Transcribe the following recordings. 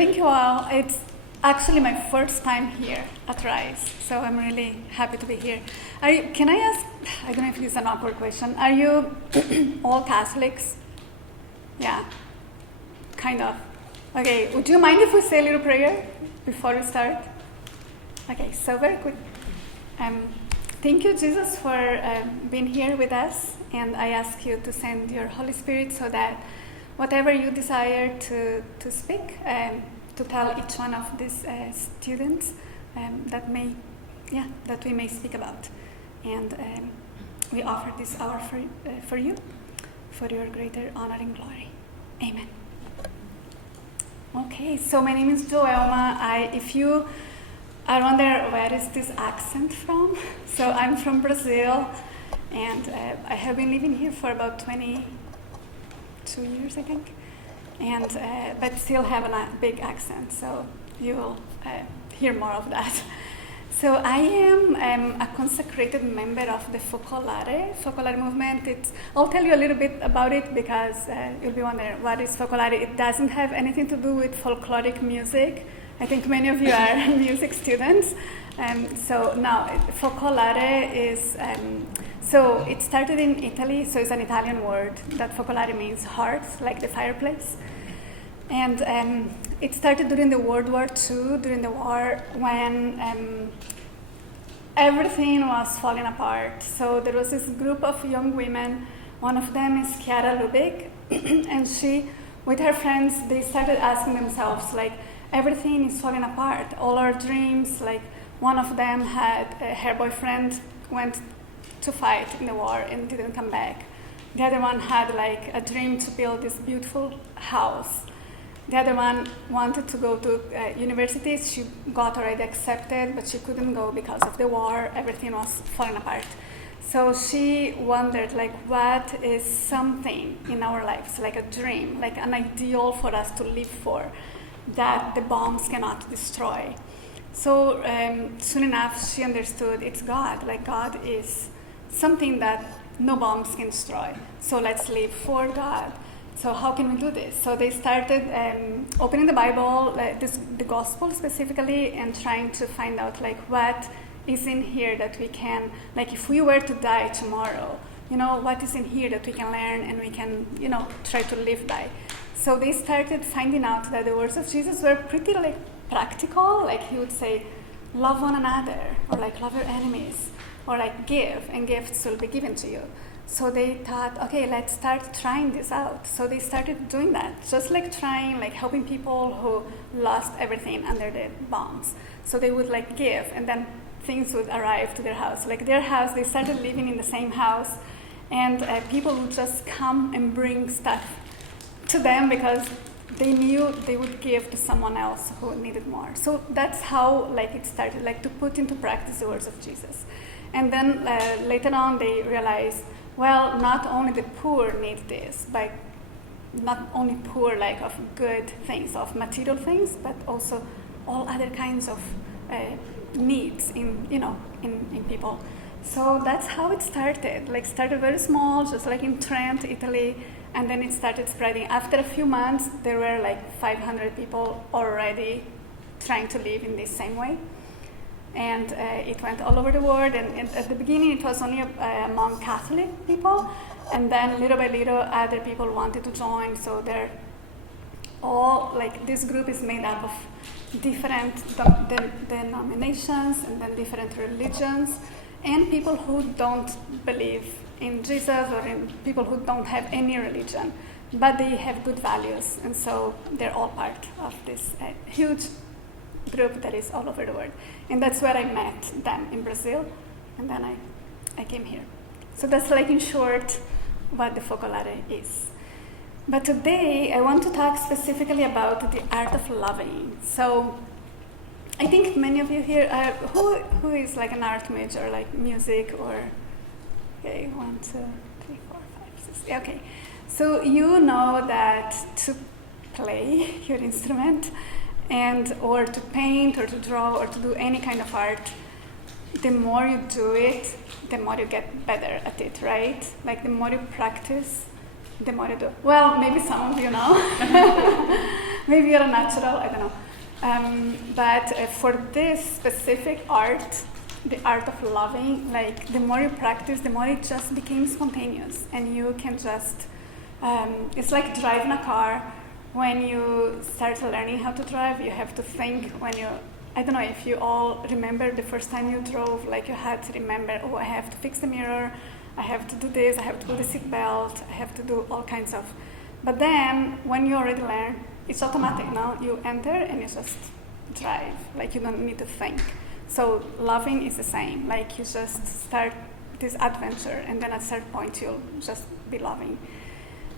thank you all. It's actually my first time here at Rise, so I'm really happy to be here. Can I ask, I don't know if this is an awkward question, are you all Catholics? Yeah, kind of. Okay, would you mind if we say a little prayer before we start? Okay, so very quick. Thank you, Jesus, for being here with us, and I ask you to send your Holy Spirit so that whatever you desire to speak, to tell each one of these students, that we may speak about. And we offer this hour for you, for your greater honor and glory. Amen. Okay, so my name is Joelma. If you are wondering where is this accent from, so I'm from Brazil, and I have been living here for about 22 years, I think, and but still have a big accent, so you will hear more of that. So I am a consecrated member of the Focolare movement. I'll tell you a little bit about it because you'll be wondering what is Focolare. It doesn't have anything to do with folkloric music. I think many of you are music students. So now, Focolare is, so it started in Italy, so it's an Italian word that Focolare means hearth, like the fireplace. And it started during the World War II, during the war when everything was falling apart. So there was this group of young women, one of them is Chiara Lubick, and she, with her friends, they started asking themselves, like, everything is falling apart, all our dreams, like one of them had, her boyfriend went to fight in the war and didn't come back. The other one had like a dream to build this beautiful house. The other one wanted to go to university. She got already accepted, but she couldn't go because of the war. Everything was falling apart. So she wondered, like, what is something in our lives, like a dream, like an ideal for us to live for, that the bombs cannot destroy. So soon enough, she understood it's God. Like, God is something that no bombs can destroy. So let's live for God. So how can we do this? So they started opening the Bible, the Gospel specifically, and trying to find out, like, what is in here that we can, like, if we were to die tomorrow, what is in here that we can learn and we can, try to live by. So they started finding out that the words of Jesus were pretty, like, practical. Like, he would say, love one another, or like, love your enemies, or like, give, and gifts will be given to you. So they thought, okay, let's start trying this out. So they started doing that, just like trying, like helping people who lost everything under the bombs. So they would like give, and then things would arrive to their house. Like their house, they started living in the same house, and people would just come and bring stuff to them because they knew they would give to someone else who needed more. So that's how like it started, like to put into practice the words of Jesus. And then later on they realized, well, not only the poor need this, but not only poor like of good things, of material things, but also all other kinds of needs in people. So that's how it started. Like started very small, just like in Trent, Italy, and then it started spreading. After a few months, there were like 500 people already trying to live in this same way. And it went all over the world, and at the beginning it was only among Catholic people, and then little by little other people wanted to join, so they're all, like, this group is made up of different denominations and then different religions, and people who don't believe in Jesus, or in people who don't have any religion, but they have good values, and so they're all part of this huge group that is all over the world. And that's where I met them in Brazil, and then I came here. So that's like in short what the Focolare is. But today I want to talk specifically about the art of loving. So I think many of you here, who is like an art major, like music or, okay, 1, 2, 3, 4, 5, 6, yeah, okay. So you know that to play your instrument, or to paint, or to draw, or to do any kind of art, the more you do it, the more you get better at it, right? Like the more you practice, the more you do. Well, maybe some of you know. Maybe you're a natural, I don't know. But for this specific art, the art of loving, like the more you practice, the more it just becomes spontaneous, and you can just, it's like driving a car. When you start learning how to drive, you have to think when you, I don't know if you all remember the first time you drove, like you had to remember, oh, I have to fix the mirror, I have to do this, I have to put the seat belt, I have to do all kinds of, but then when you already learn, it's automatic now. You enter and you just drive, like you don't need to think. So loving is the same, like you just start this adventure and then at a certain point you'll just be loving.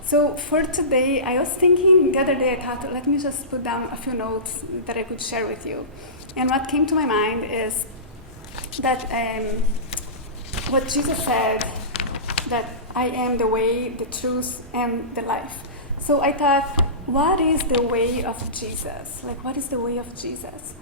So for today, I was thinking the other day, I thought, let me just put down a few notes that I could share with you. And what came to my mind is that what Jesus said, that I am the way, the truth, and the life. So I thought, what is the way of Jesus? Like, what is the way of Jesus?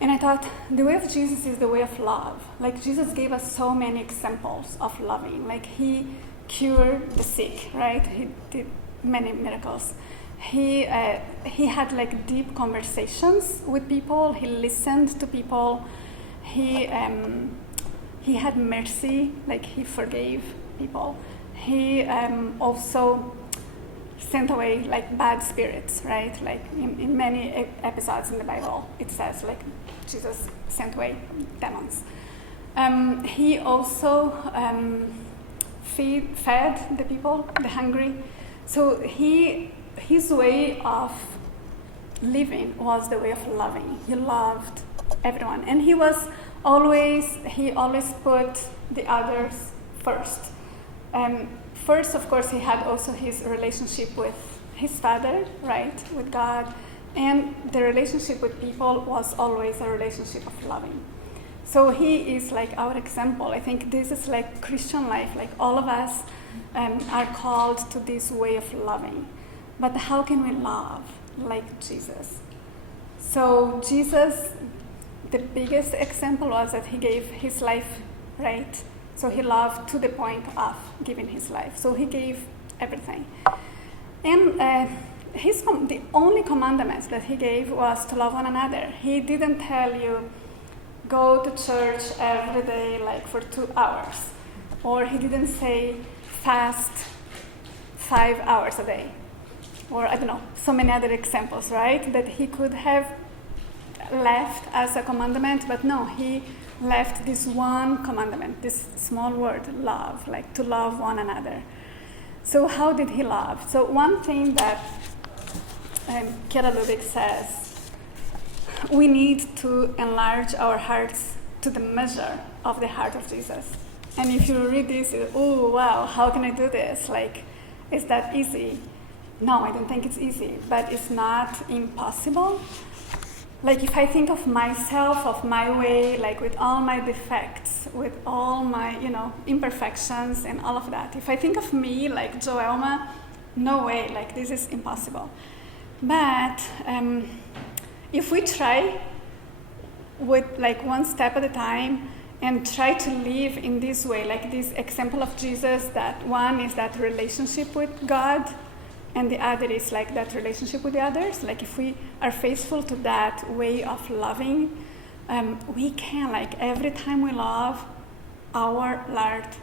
And I thought, the way of Jesus is the way of love. Like, Jesus gave us so many examples of loving. Like, he cured the sick, right? He did many miracles. He had like deep conversations with people. He listened to people. He had mercy, like he forgave people. He also sent away like bad spirits, right? Like in many episodes in the Bible, it says like Jesus sent away demons. He also fed the people, the hungry. So his way of living was the way of loving. He loved everyone, and he always put the others first. First, of course, he had also his relationship with his Father, right, with God, and the relationship with people was always a relationship of loving. So he is like our example. I think this is like Christian life. Like all of us are called to this way of loving. But how can we love like Jesus? So Jesus, the biggest example was that he gave his life, right? So he loved to the point of giving his life. So he gave everything. And the only commandment that he gave was to love one another. He didn't tell you, go to church every day, like for 2 hours. Or he didn't say, fast 5 hours a day. Or I don't know, so many other examples, right? That he could have left as a commandment, but no, he left this one commandment, this small word, love, like to love one another. So how did he love? So one thing that Kjell Ludwig says, we need to enlarge our hearts to the measure of the heart of Jesus. And if you read this, oh wow, how can I do this? Like, is that easy? No, I don't think it's easy, but it's not impossible. Like if I think of myself, of my way, like with all my defects, with all my, imperfections and all of that. If I think of me like Joelma, no way, like this is impossible. But if we try with like one step at a time and try to live in this way, like this example of Jesus, that one is that relationship with God, and the other is like that relationship with the others. Like if we are faithful to that way of loving, we can, like every time we love, our heart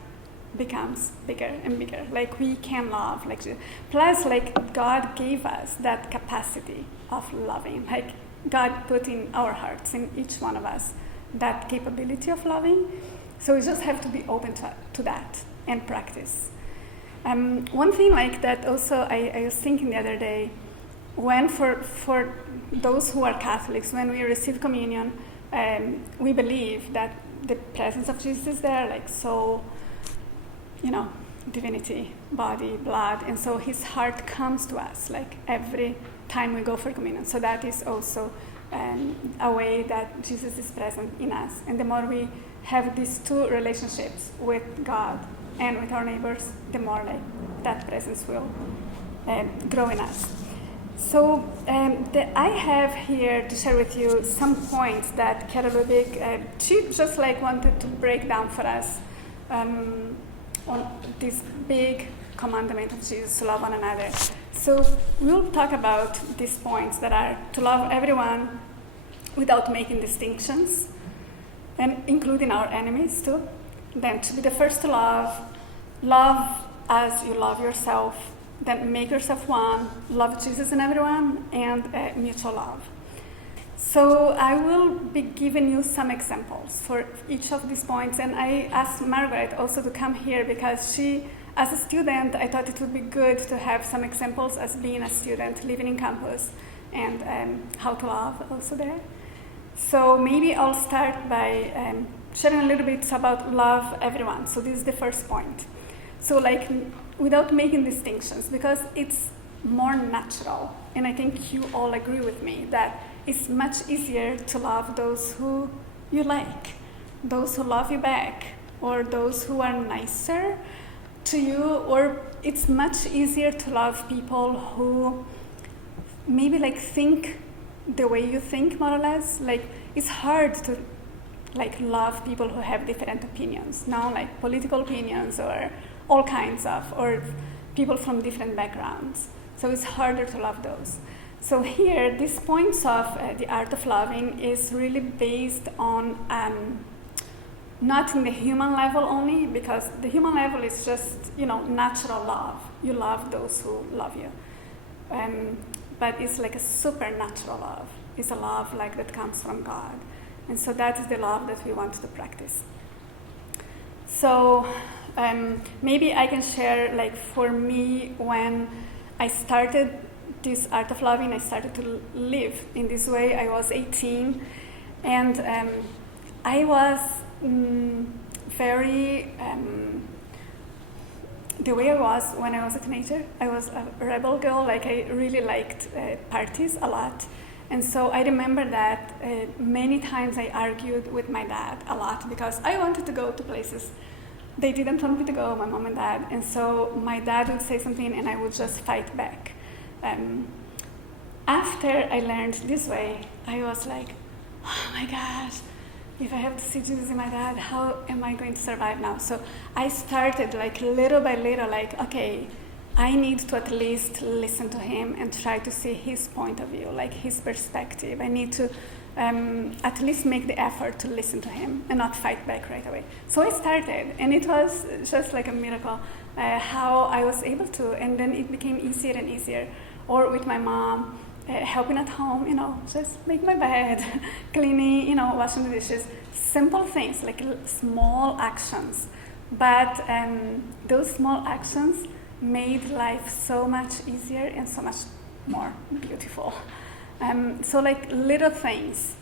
becomes bigger and bigger. Like we can love, like plus like God gave us that capacity of loving. Like God put in our hearts, in each one of us, that capability of loving. So we just have to be open to that and practice. One thing like that also, I was thinking the other day, when for those who are Catholics, when we receive communion, we believe that the presence of Jesus is there, like soul, divinity, body, blood, and so his heart comes to us, like every time we go for communion. So that is also a way that Jesus is present in us. And the more we have these two relationships with God and with our neighbors, the more like that presence will grow in us. So I have here to share with you some points that Kjell Ludwig, she just like wanted to break down for us on this big commandment of Jesus to love one another. So we'll talk about these points that are to love everyone without making distinctions, and including our enemies too. Then to be the first to love as you love yourself, then make yourself one, love Jesus and everyone, and mutual love. So I will be giving you some examples for each of these points, and I asked Margaret also to come here because she, as a student, I thought it would be good to have some examples as being a student living in campus and how to love also there. So maybe I'll start by sharing a little bit about love everyone. So this is the first point. So like without making distinctions, because it's more natural, and I think you all agree with me that it's much easier to love those who you like, those who love you back, or those who are nicer to you, or it's much easier to love people who maybe like think the way you think, more or less. Like it's hard to like love people who have different opinions, now like political opinions or all kinds of, or people from different backgrounds. So it's harder to love those. So here, these points of the art of loving is really based on not in the human level only, because the human level is just, natural love. You love those who love you. But it's like a supernatural love. It's a love like that comes from God. And so that is the love that we want to practice. So maybe I can share, like for me, when I started this art of loving, I started to live in this way. I was 18, and I was very, the way I was when I was a teenager, I was a rebel girl. Like I really liked parties a lot. And so I remember that many times I argued with my dad a lot because I wanted to go to places they didn't want me to go, my mom and dad. And so my dad would say something and I would just fight back. After I learned this way, I was like, oh my gosh, if I have to see Jesus in my dad, how am I going to survive now? So I started like little by little, like, okay, I need to at least listen to him and try to see his point of view, like his perspective. I need to at least make the effort to listen to him and not fight back right away. So I started, and it was just like a miracle how I was able to, and then it became easier and easier. Or with my mom, helping at home, just make my bed, cleaning, washing the dishes, simple things, like small actions. But those small actions made life so much easier and so much more beautiful. So like little things.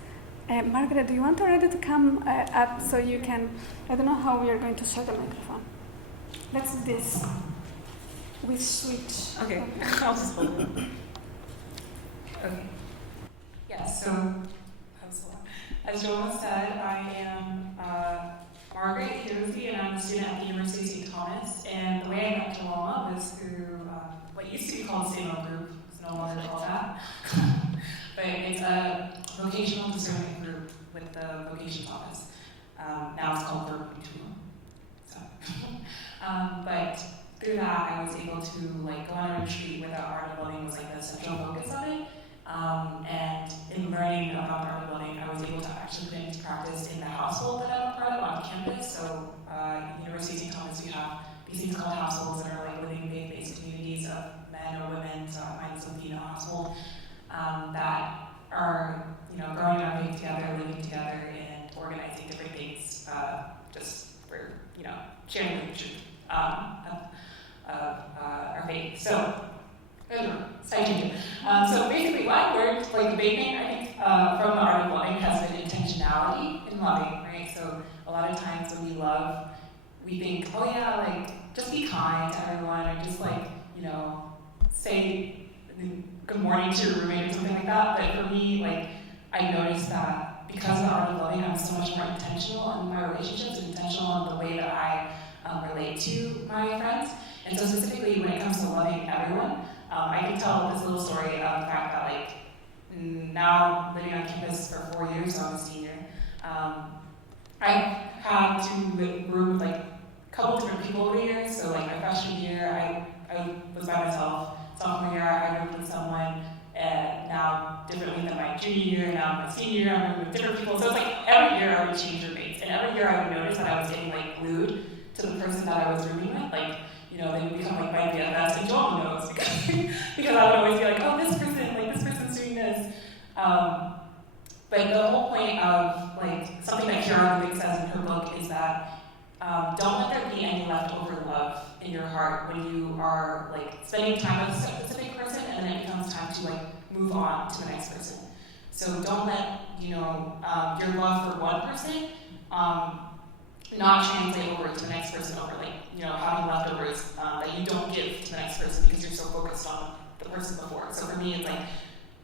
Margaret, do you want already to come up so you can, I don't know how we are going to share the microphone. Let's do this. We switch. Okay, I'll just hold it. Okay. Yeah, so as Joelma said, I am Margaret Hirsi, and I'm a student at the University of St. Thomas. And the way I met Joelma was through what used to be called the Signal Group. It's no longer called that. But it's a vocational discernment group with the vocations office. Now it's called Group Between. So, but through that, I was able to go on a retreat where the art of loving was the central focus of it. And in learning about the art of loving, I was able to actually put it into practice in the household that I'm a part of on campus. So at the University of St. Thomas, we have these things called households that are living faith-based communities of men or women, so mine is a female household, that are growing our faith together, living together, and organizing different things just for sharing the truth of our faith. So. So basically what I learned, the big thing I think from the art of loving has been intentionality in loving, right? So a lot of times when we love, we think, oh yeah, just be kind to everyone, or just say good morning to your roommate or something like that. But for me, I noticed that because of the art of loving, I'm so much more intentional in my relationships and intentional in the way that I relate to my friends. And so specifically when it comes to loving everyone, I can tell this little story of the fact that now living on campus for 4 years, so I'm a senior, I had to room with a couple different people over here. So my freshman year, I was by myself. sophomore year, I moved with someone, now differently than my junior year, and now my senior year, I'm moving with different people. So it's like every year I would change roommates, and every year I would notice that I was getting like glued to the person that I was rooming with. Like, you know, they would become like my BFFs, and Joelma knows because I would always be like, oh, this person's doing this. But the whole point of like something that Kiara Lubick says in her book is that don't let there be any leftover love in your heart when you are like spending time with a specific person, and then it becomes time to like move on to the next person. So don't let your love for one person not translate over to the next person over like having leftovers that you don't give to the next person because you're so focused on the person before. So for me, it's like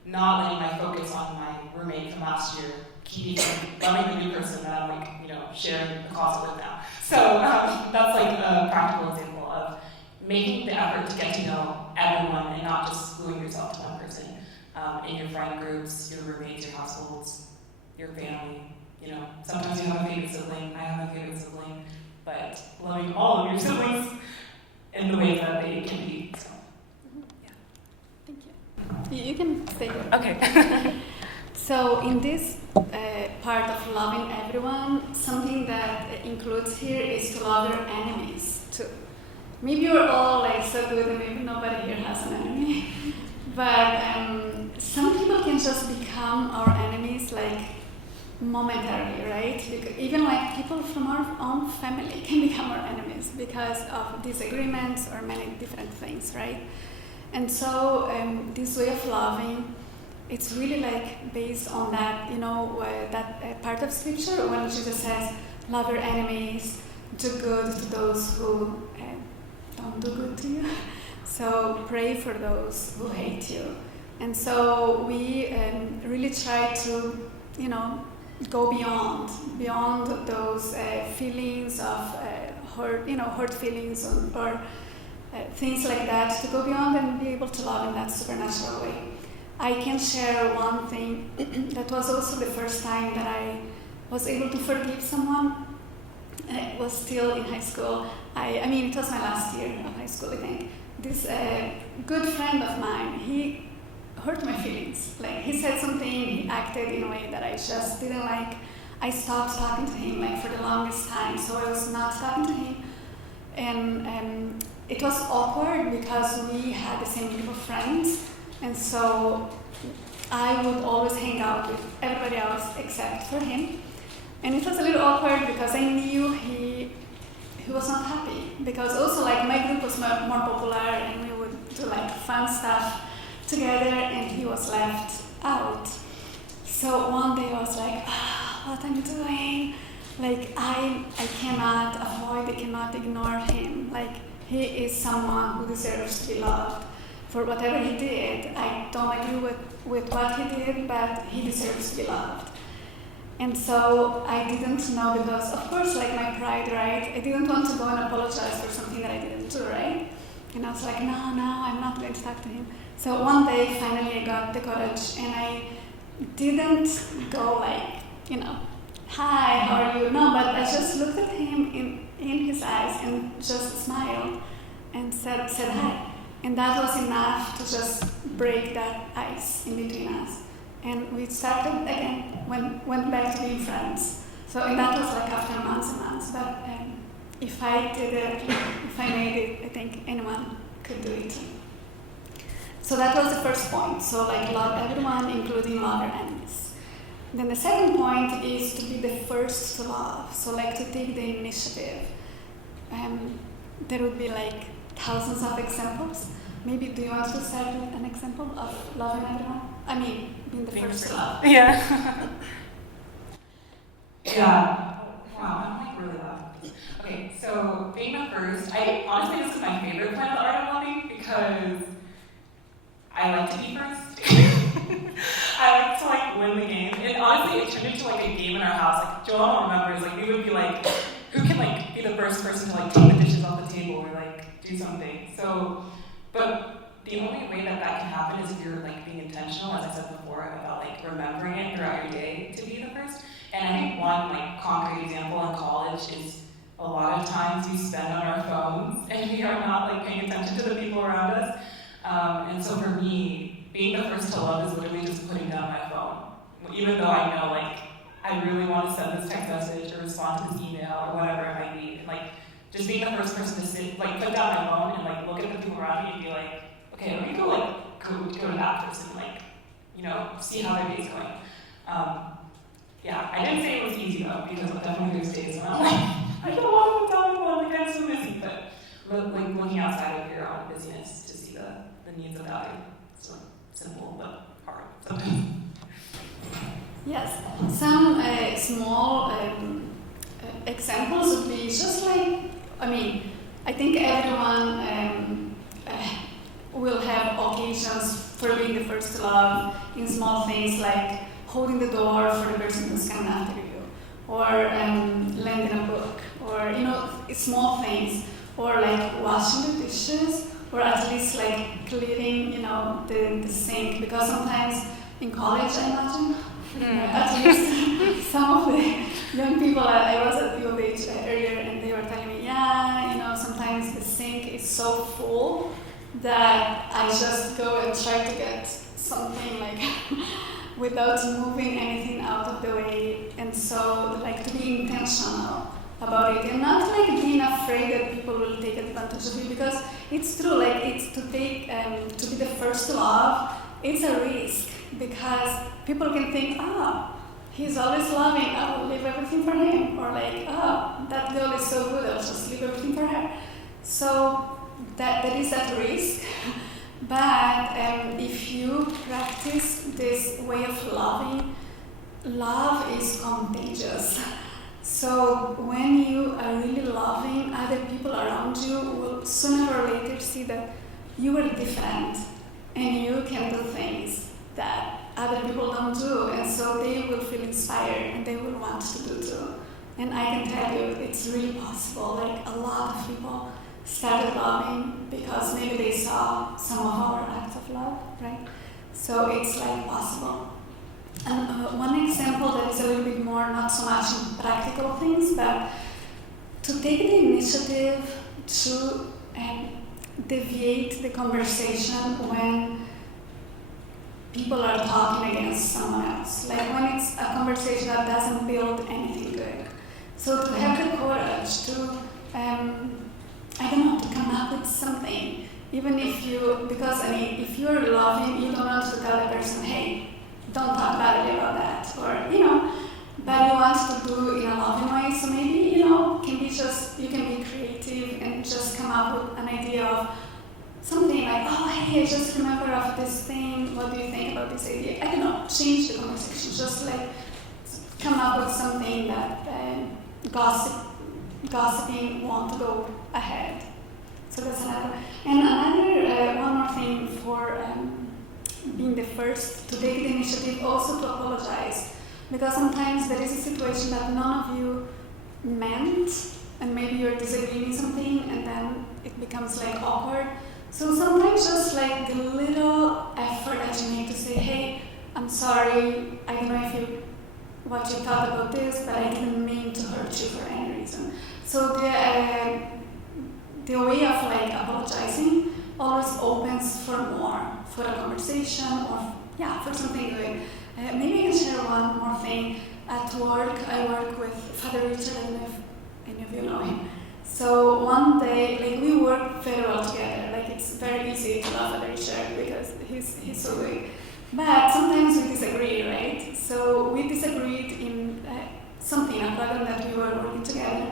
not letting my focus on my roommate from last year keep me from loving the new person that I'm like sharing the closet with now. So that's like a practical example of making the effort to get to know everyone and not just gluing yourself to one person in your friend groups, your roommates, your households, your family. Sometimes you have a favorite sibling. I have a favorite sibling, but loving all of your siblings in the ways that they can be. So, yeah. Thank you. You can stay here. Okay. So in this part of loving everyone, something that includes here is to love your enemies too. Maybe you're all like so good and maybe nobody here has an enemy. But some people can just become our enemies like momentarily, right? Because even like people from our own family can become our enemies because of disagreements or many different things, right? And so this way of loving, it's really like based on that, that part of scripture when Jesus says, love your enemies, do good to those who don't do good to you. So pray for those who hate you. And so we really try to, go beyond those feelings of hurt feelings or things like that, to go beyond and be able to love in that supernatural way. I can share one thing that was also the first time that I was able to forgive someone. I was still in high school. It was my last year of high school, I think. This good friend of mine, he hurt my feelings. Like, he said something, he acted in a way that I just didn't like. I stopped talking to him like for the longest time, so I was not talking to him. And it was awkward because we had the same group of friends, and so I would always hang out with everybody else except for him. And it was a little awkward because I knew he was not happy, because also like my group was more popular and we would do like fun stuff together, and he was left out. So one day I was like, what I'm doing? Like I cannot avoid, I cannot ignore him. Like, he is someone who deserves to be loved for whatever he did. I don't agree with what he did, but he deserves to be loved. And so I didn't know, because of course, like my pride, right? I didn't want to go and apologize for something that I didn't do, right? And I was like, no, I'm not going to talk to him. So one day, finally, I got the courage, and I didn't go like, hi, how are you? No, but I just looked at him in his eyes and just smiled and said hi. And that was enough to just break that ice in between us. And we started again, went back to being friends. So, and that was like after months and months. But if I did it, if I made it, I think anyone could do it. So that was the first point. So like love everyone, including love your enemies. Then the second point is to be the first to love. So like to take the initiative. There would be like thousands of examples. Maybe do you want to start with an example of loving everyone? Being the first to love. Yeah. Yeah. Wow, I'm like really loud. Okay, so being the first, honestly, this is my favorite part of the art of loving because I like to be first. I like to like win the game. And honestly, it turned into like a game in our house. Like Joelma remembers, like we would be like, who can like be the first person to like take the dishes off the table or like do something. So, but the only way that can happen is if you're like being intentional, as I said before, about like remembering it throughout your day to be the first. And I think one like concrete example in college is a lot of times we spend on our phones and we are not like paying attention to the people around us. And so for me, being the first to love is literally just putting down my phone. Even though I know, like, I really want to send this text message or respond to this email or whatever it might be. And, like, just being the first person to sit, like, put down my phone and, like, look at the people around me and be like, okay, let me go, like, go to that person and, like, you know, see how their day's going. Yeah, I didn't say it was easy, though, because definitely there's days when I'm like, I don't want to put down my phone, like, I'm so busy. But, like, looking outside of your own busyness to see the needs of the other. It's simple, but hard sometimes. Yes, some small examples would be just like, I mean, I think everyone will have occasions for being the first to love in small things like holding the door for the person who's coming after you, or lending a book, or, you know, small things, or like washing the dishes, or at least like clearing, you know, the sink, because sometimes in college, I imagine, at least some of the young people, I was at your age earlier, and they were telling me, yeah, you know, sometimes the sink is so full that I just go and try to get something like without moving anything out of the way. And so, like, to be intentional about it and not like being afraid that people will take advantage of you, because it's true, like, it's to take to be the first to love, it's a risk, because people can think, he's always loving, I will leave everything for him, or like, that girl is so good, I'll just leave everything for her. So that is at risk. But if you practice this way of loving, love is contagious. So when you are really loving, other people around you will sooner or later see that you are different and you can do things that other people don't do, and so they will feel inspired and they will want to do too. And I can tell you, it's really possible. Like, a lot of people started loving because maybe they saw some of our acts of love, right? So it's like possible. And one example that is a little bit more, not so much in practical things, but to take the initiative to deviate the conversation when people are talking against someone else. Like when it's a conversation that doesn't build anything good. So to have the courage to, I don't know, to come up with something. Even if you, because I mean, if you're loving, you don't want to tell the person, hey, don't talk badly about that, or, you know, but you want to do in a loving way, so maybe, you know, can be just, you can be creative and just come up with an idea of something like, oh, hey, I just remember of this thing, what do you think about this idea? I don't know, change the conversation, just like come up with something that gossiping won't go ahead. So that's another. And another, one more thing for being the first to take the initiative, also to apologize. Because sometimes there is a situation that none of you meant, and maybe you're disagreeing something, and then it becomes like awkward. So sometimes just like the little effort that you make to say, hey, I'm sorry, I don't know if what you thought about this, but I didn't mean to hurt you for any reason. So the way of like apologizing always opens for more, for a conversation, or for something good. Maybe I can share one more thing. At work, I work with Father Richard, I don't know if any of you know him. So one day, like, we work very well together. Like, it's very easy to love Father Richard because he's so good. But sometimes we disagree, right? So we disagreed in something, a program that we were working together.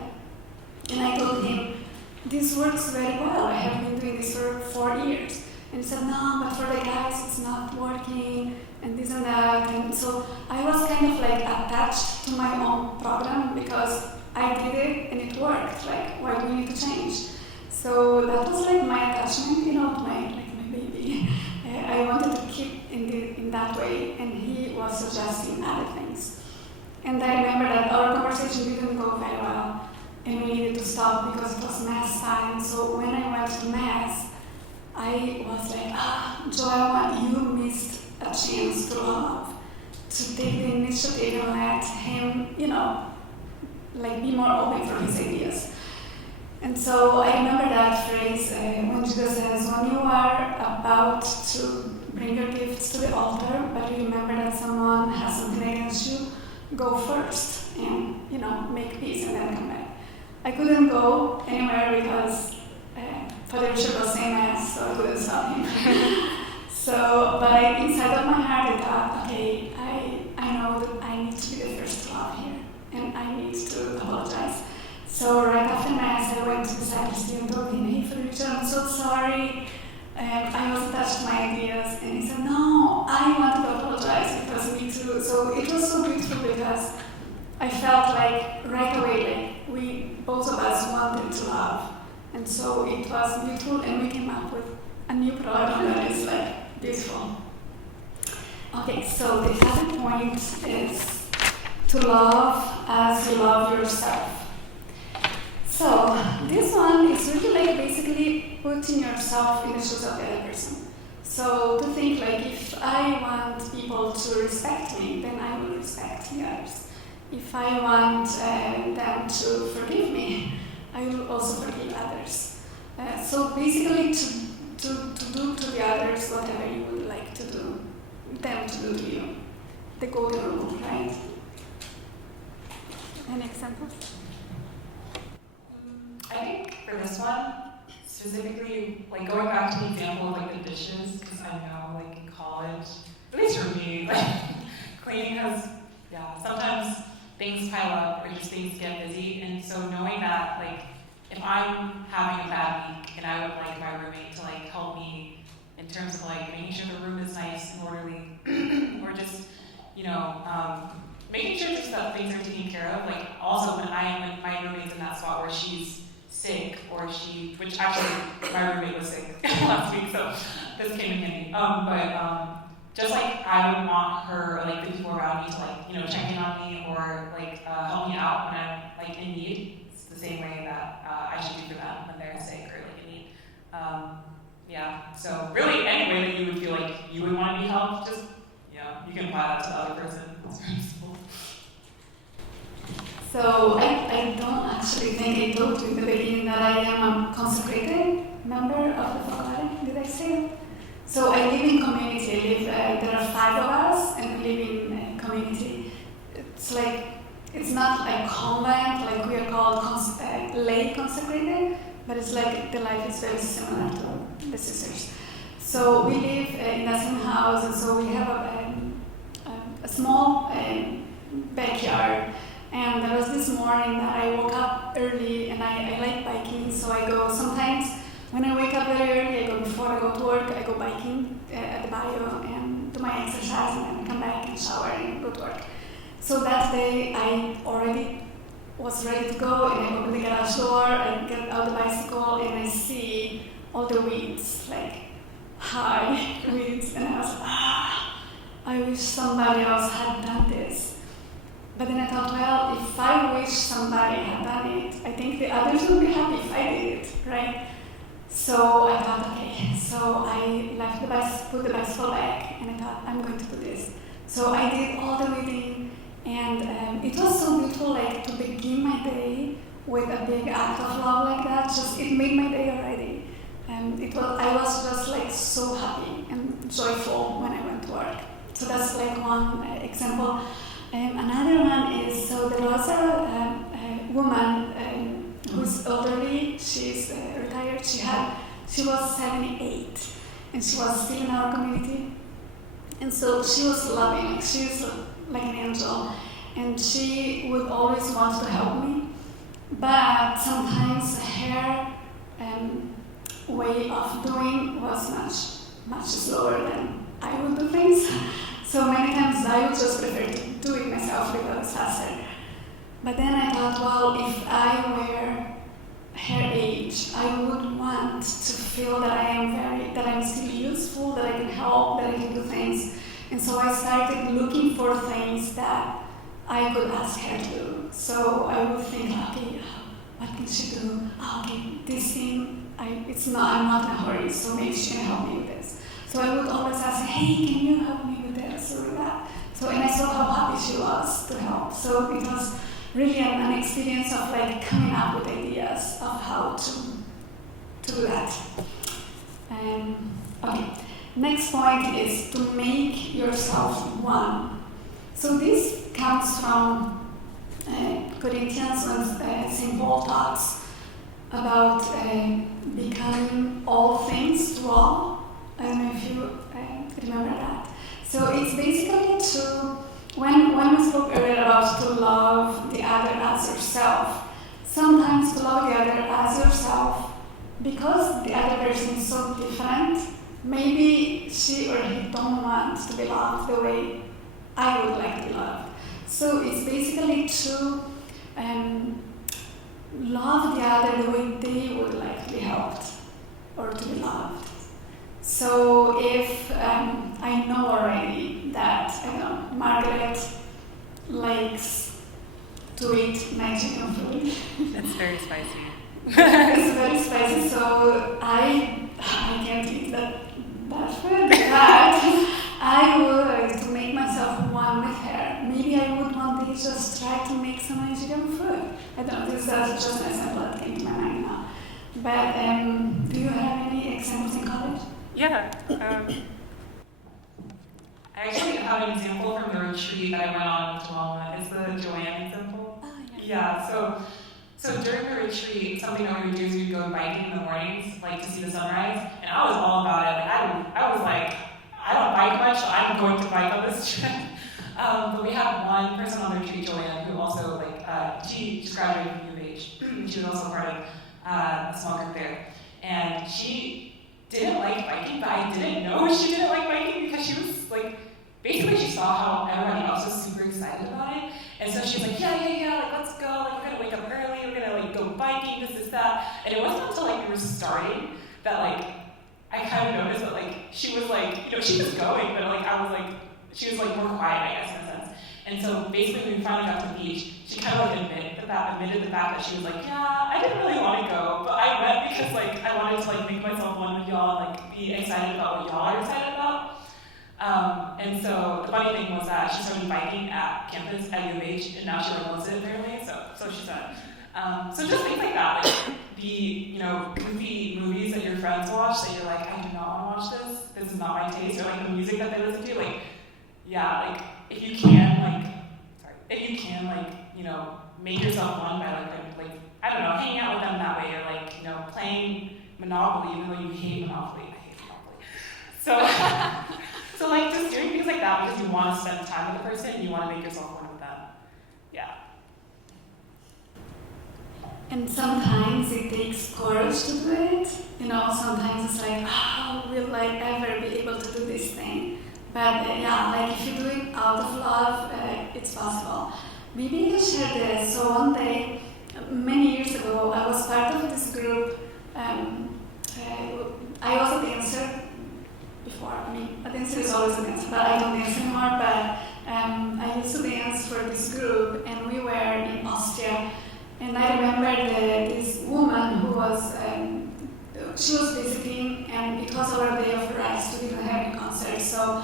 And I told him, this works very well. I have been doing this for 4 years. And he said, no, but for the guys, it's not working, and this and that. And so I was kind of like attached to my own program because I did it and it worked. Like, why do we need to change? So that was like my attachment, you know, to my baby. I wanted to keep in that way, and he was suggesting other things. And I remember that our conversation didn't go very well, and we needed to stop because it was Mass time. So when I went to Mass, I was like, Joelma, you missed a chance to love, to take the initiative and let him, you know, like be more open for his ideas. And so I remember that phrase when Jesus says, when you are about to bring your gifts to the altar, but you remember that someone has something against you, go first and, make peace and then come back. I couldn't go anywhere because Father Bishop was saying mass, so I couldn't stop him. But inside of my heart I thought, okay, I know that I need to be the first to love here, and I need to apologize. So right after mass, I went to the sacristy and told him, hey, Father Bishop, I'm so sorry. I was attached to my ideas, and he said, no, I want to apologize because me too. So it was so beautiful because I felt like right away, like we both of us wanted to love. And so it was beautiful, and we came up with a new product that is like beautiful. Okay, so the other point is to love as you love yourself. So this one is really like basically putting yourself in the shoes of the other person. So to think like if I want people to respect me, then I will respect the others. If I want them to forgive me, I will also forgive others. So basically to do to the others whatever you would like to do them to do to you. The golden rule, right? Any examples? I think for this one, specifically, like going back to the example of like the dishes, because I know like in college, at least for me, like cleaning has, sometimes things pile up or just things get busy, and so knowing that like if I'm having a bad week and I would like my roommate to like help me in terms of like making sure the room is nice and orderly, or just, making sure just that things are taken care of, like also when my roommate's in that spot where she's sick, which actually my roommate was sick last week, so this came in handy. Just like I would want her, or like the people around me to like, check in on me or like help me out when I'm like in need. It's the same way that I should do for them when they're sick or like in need. So really any way that you would feel like you would want to be helped, just, you can apply that to the other person. It's very simple. So I don't actually think I told you in the beginning that I am a consecrated member of the Fondren. Did I say that? So I live in community. There are 5 of us, and we live in community. It's not like convent, like we are called lay consecrated, but it's like the life is very similar to the sisters. So we live in the same house, and so we have a small backyard. And there was this morning that I woke up early, and I like biking, so I go sometimes when I wake up very early, I go before I go to work, I go biking at the bio and do my exercise, and then come back and shower and go to work. So that day I already was ready to go, and I open the garage door, I get out the bicycle, and I see all the weeds, like high weeds, and I was I wish somebody else had done this. But then I thought, well, if I wish somebody had done it, I think the others would be happy if I did it, right? So I thought, okay, so I left the bicycle, put the bicycle back, and I thought, I'm going to do this. So I did all the weeding, and it was so beautiful, like to begin my day with a big act of love like that. Just it made my day already, and I was just like so happy and joyful when I went to work. So that's like one example. Another one is, so there was a woman who's elderly, she's retired, she was 78, and she was still in our community, and so she was loving, she was like an angel, and she would always want to help me, but sometimes her way of doing was much slower than I would do things. So many times I would just prefer to do it myself because it's faster. But then I thought, well, if I were her age, I would want to feel that that I'm still useful, that I can help, that I can do things. And so I started looking for things that I could ask her to do. So I would think, okay, what can she do? Okay, this thing, I'm not in a hurry, so maybe she can help me with this. So I would always ask, hey, can you help me with this or with that? So, and I saw how happy she was to help. So it was really an experience of like coming up with ideas of how to do that. Okay. Next point is to make yourself one. So this comes from Corinthians when St. Paul talks about becoming all things to all. I don't know if you remember that. So it's basically when we spoke earlier about to love the other as yourself, sometimes to love the other as yourself, because the other person is so different, maybe she or he don't want to be loved the way I would like to be loved. So it's basically to love the other the way they would like to be helped or to be loved. So if I know already that Margaret likes to eat Nigerian food. It's very spicy. It's very spicy, so I can't eat that food. But I would, to make myself one with her, maybe I would one day just try to make some Nigerian food. I don't know, this is just an example that came to my mind now. But do you have any examples in college? Yeah. I actually have an example from the retreat that I went on with Joelma. It's the Joanne example. Oh, yeah. Yeah, so during the retreat, something that we would do is we'd go biking in the mornings, like to see the sunrise, and I was all about it. Like I was like, I don't bike much, so I'm going to bike on this trip. But we had one person on the retreat, Joanne, who also she just graduated from UH. She was also part of a small group there, and she didn't like biking, but I didn't know she didn't like biking because she was like, basically she saw how everybody else was super excited about it, and so she was like, yeah, like let's go, like we're gonna wake up early, we're gonna like go biking, this, that, and it wasn't until like we were starting that like I kind of noticed that like she was like, she was going, but like I was like, she was like more quiet, I guess, in a sense. And so basically when we finally got to the beach, she kind of like admitted the fact that she was like, yeah, I didn't really want to go, but I went because like I wanted to like make myself one with y'all and like be excited about what y'all are excited about. And so the funny thing was that she started biking at campus at UH, and now she like loves it apparently. So she said. So just things like that, like the goofy movies that your friends watch that you're like, I do not want to watch this. This is not my taste, or like the music that they listen to, like if you can make yourself one by like I don't know, hanging out with them that way, or like playing Monopoly even though you hate Monopoly. I hate Monopoly. So like just doing things like that because you want to spend time with the person and you want to make yourself one with them. Yeah. And sometimes it takes courage to do it. Sometimes it's like, how will I ever be able to do this thing? But like if you do it out of love, it's possible. Maybe you can share this. So one day, many years ago, I was part of this group. I was a dancer before. I mean, a dancer is always a dancer, but I don't dance anymore. But I used to dance for this group, and we were in Austria. And I remember this woman who was, she was visiting, and it was our day of rest, we didn't have any concert. So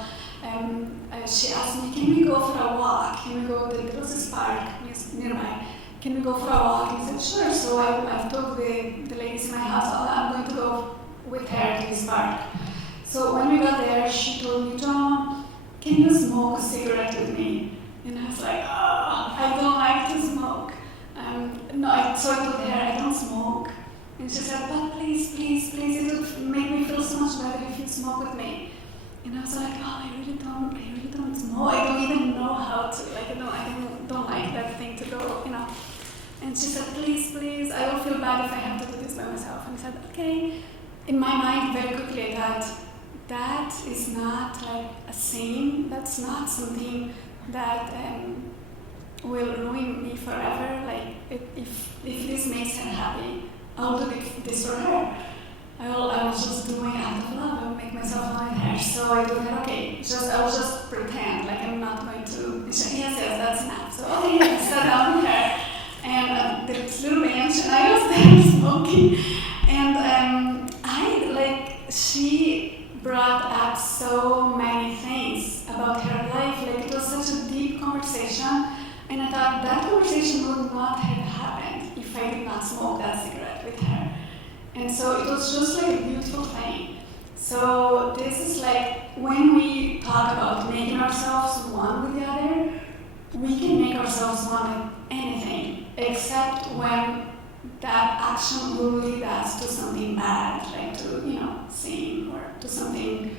she asked me, can we go for a walk? Can we go, there was this park nearby. Can we go for a walk? And I said, sure. So I told the ladies in my house, I'm going to go with her to this park. So when we got there, she told me, John, can you smoke a cigarette with me? And I was like, oh, I don't like to smoke. So I told her, I don't smoke. And she said, but please, it would make me feel so much better if you smoke with me. And I was like, oh, I really don't smoke. I don't even know how to, I don't like that thing to go, And she said, please, I will feel bad if I have to do this by myself. And I said, okay. In my mind, very quickly, I thought, that is not like a sin. That's not something that will ruin me forever. Like, if this makes her happy, I'll do this for her. I was just doing out of love. I will make myself one with her. So I told her, okay, I will just pretend like I'm not going to. She said, yes, that's enough. So okay, I sat down with her, and this little bench, and I was there smoking, and she brought up so many things about her life. Like, it was such a deep conversation And I thought that conversation would not have happened if I did not smoke that cigarette with her. And so it was just like a beautiful thing. So this is like when we talk about making ourselves one with the other, we can make ourselves one with anything, except when that action will lead us to something bad, like to, sin, or to something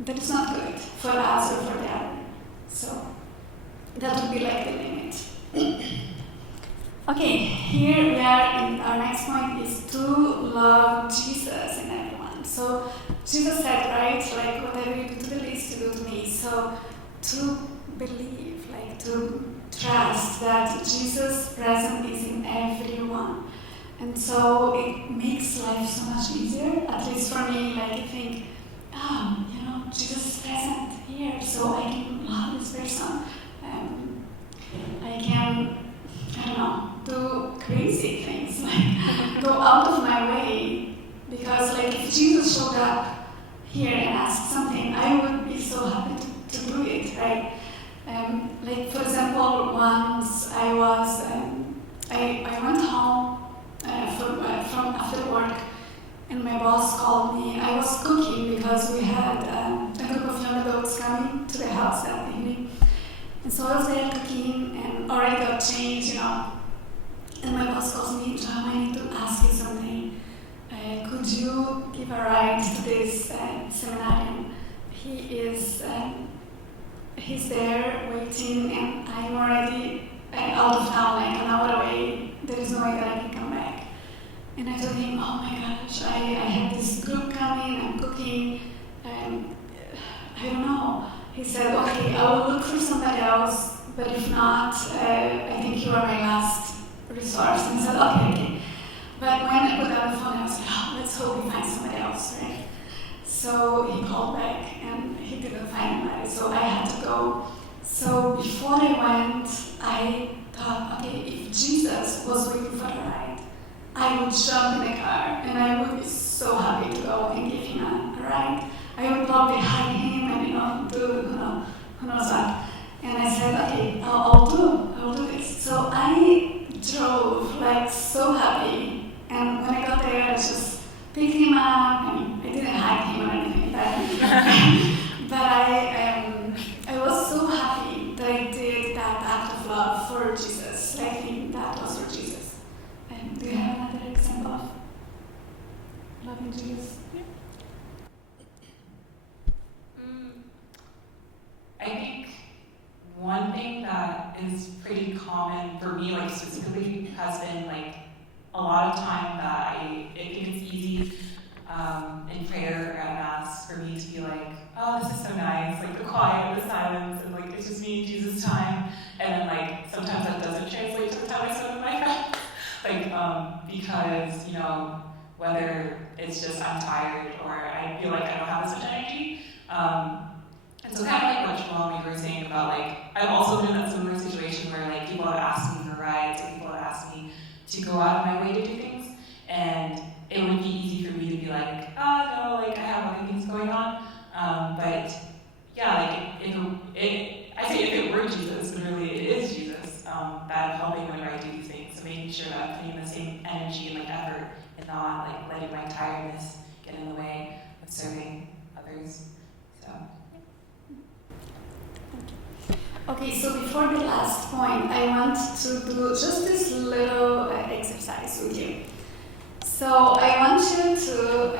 that is not good for us or for the other. So that would be like the limit. Okay, here we are, and our next point is to love Jesus in everyone. So Jesus said, right, like whatever you do to the least, you do to me. So to believe, like to trust that Jesus' presence is in everyone. And so it makes life so much easier, at least for me, like I think, Jesus is present here, so I can love this person. I can, do crazy things, like go out of my way, because like if Jesus showed up here and asked something, I would be so happy to do it, right? Like for example, once I was, I went home from after work, and my boss called me. I was cooking because we had a group of young adults coming to the house that evening. And so I was there cooking and already got changed, And my boss calls me, Joelma, I need to ask you something. Could you give a ride to this seminarium? He's there waiting, and I'm already out of town, like an hour away. There is no way that I can come back. And I told him, oh my gosh, I have this group coming, I'm cooking, I don't know. He said, okay, I will look for somebody else, but if not, I think you are my last resource. And I said, okay. But when I put down the phone, I was like, oh, let's hope he finds somebody else, right? So he called back, and he didn't find anybody, so I had to go. So before I went, I thought, okay, if Jesus was waiting for the ride, I would jump in the car, and I would be so happy to go and give him a ride. I would probably hug him and, do, who knows what. And I said, okay, I'll do this. So I drove, like, so happy. And when I got there, I just picked him up. I didn't hug him or anything, but I was so happy that I did that act of love for Jesus. I think that was for Jesus. Do you have another example of loving Jesus? Yeah. I think one thing that is pretty common for me, like specifically, has been like a lot of time that I think it's easy in prayer or at Mass for me to be like, oh, this is so nice, like the quiet, the silence, and like it's just me and Jesus time. And then like sometimes that doesn't translate to the time I spend with my friends. Because, whether it's just I'm tired or I feel like I don't have as much energy. And so kind of like what Joelma, you were saying about like, I've also been in a similar situation where like people have asked me for rides or people have asked me to go out of my way to do things. And it would be easy for me to be like, no, like I have other things going on. But yeah, like I say if it were Jesus, but really it is Jesus that I'm helping whenever I do these things. So making sure that I'm putting the same energy and like effort and not like letting my tiredness get in the way of serving others. So. Okay, so before the last point, I want to do just this little exercise with you. So I want you to,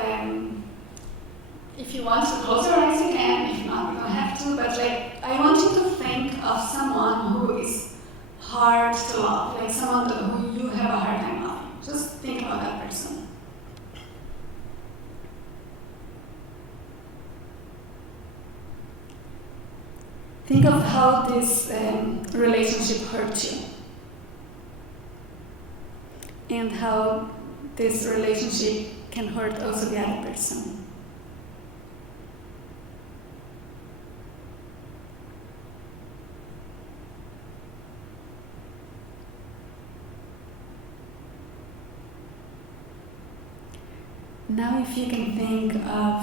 if you want to close your eyes, you can. If not, you don't have to. But like, I want you to think of someone who is hard to love, like someone who you have a hard time loving. Just think about that person. Think of how this relationship hurt you, and how this relationship can hurt also the other person. Now if you can think of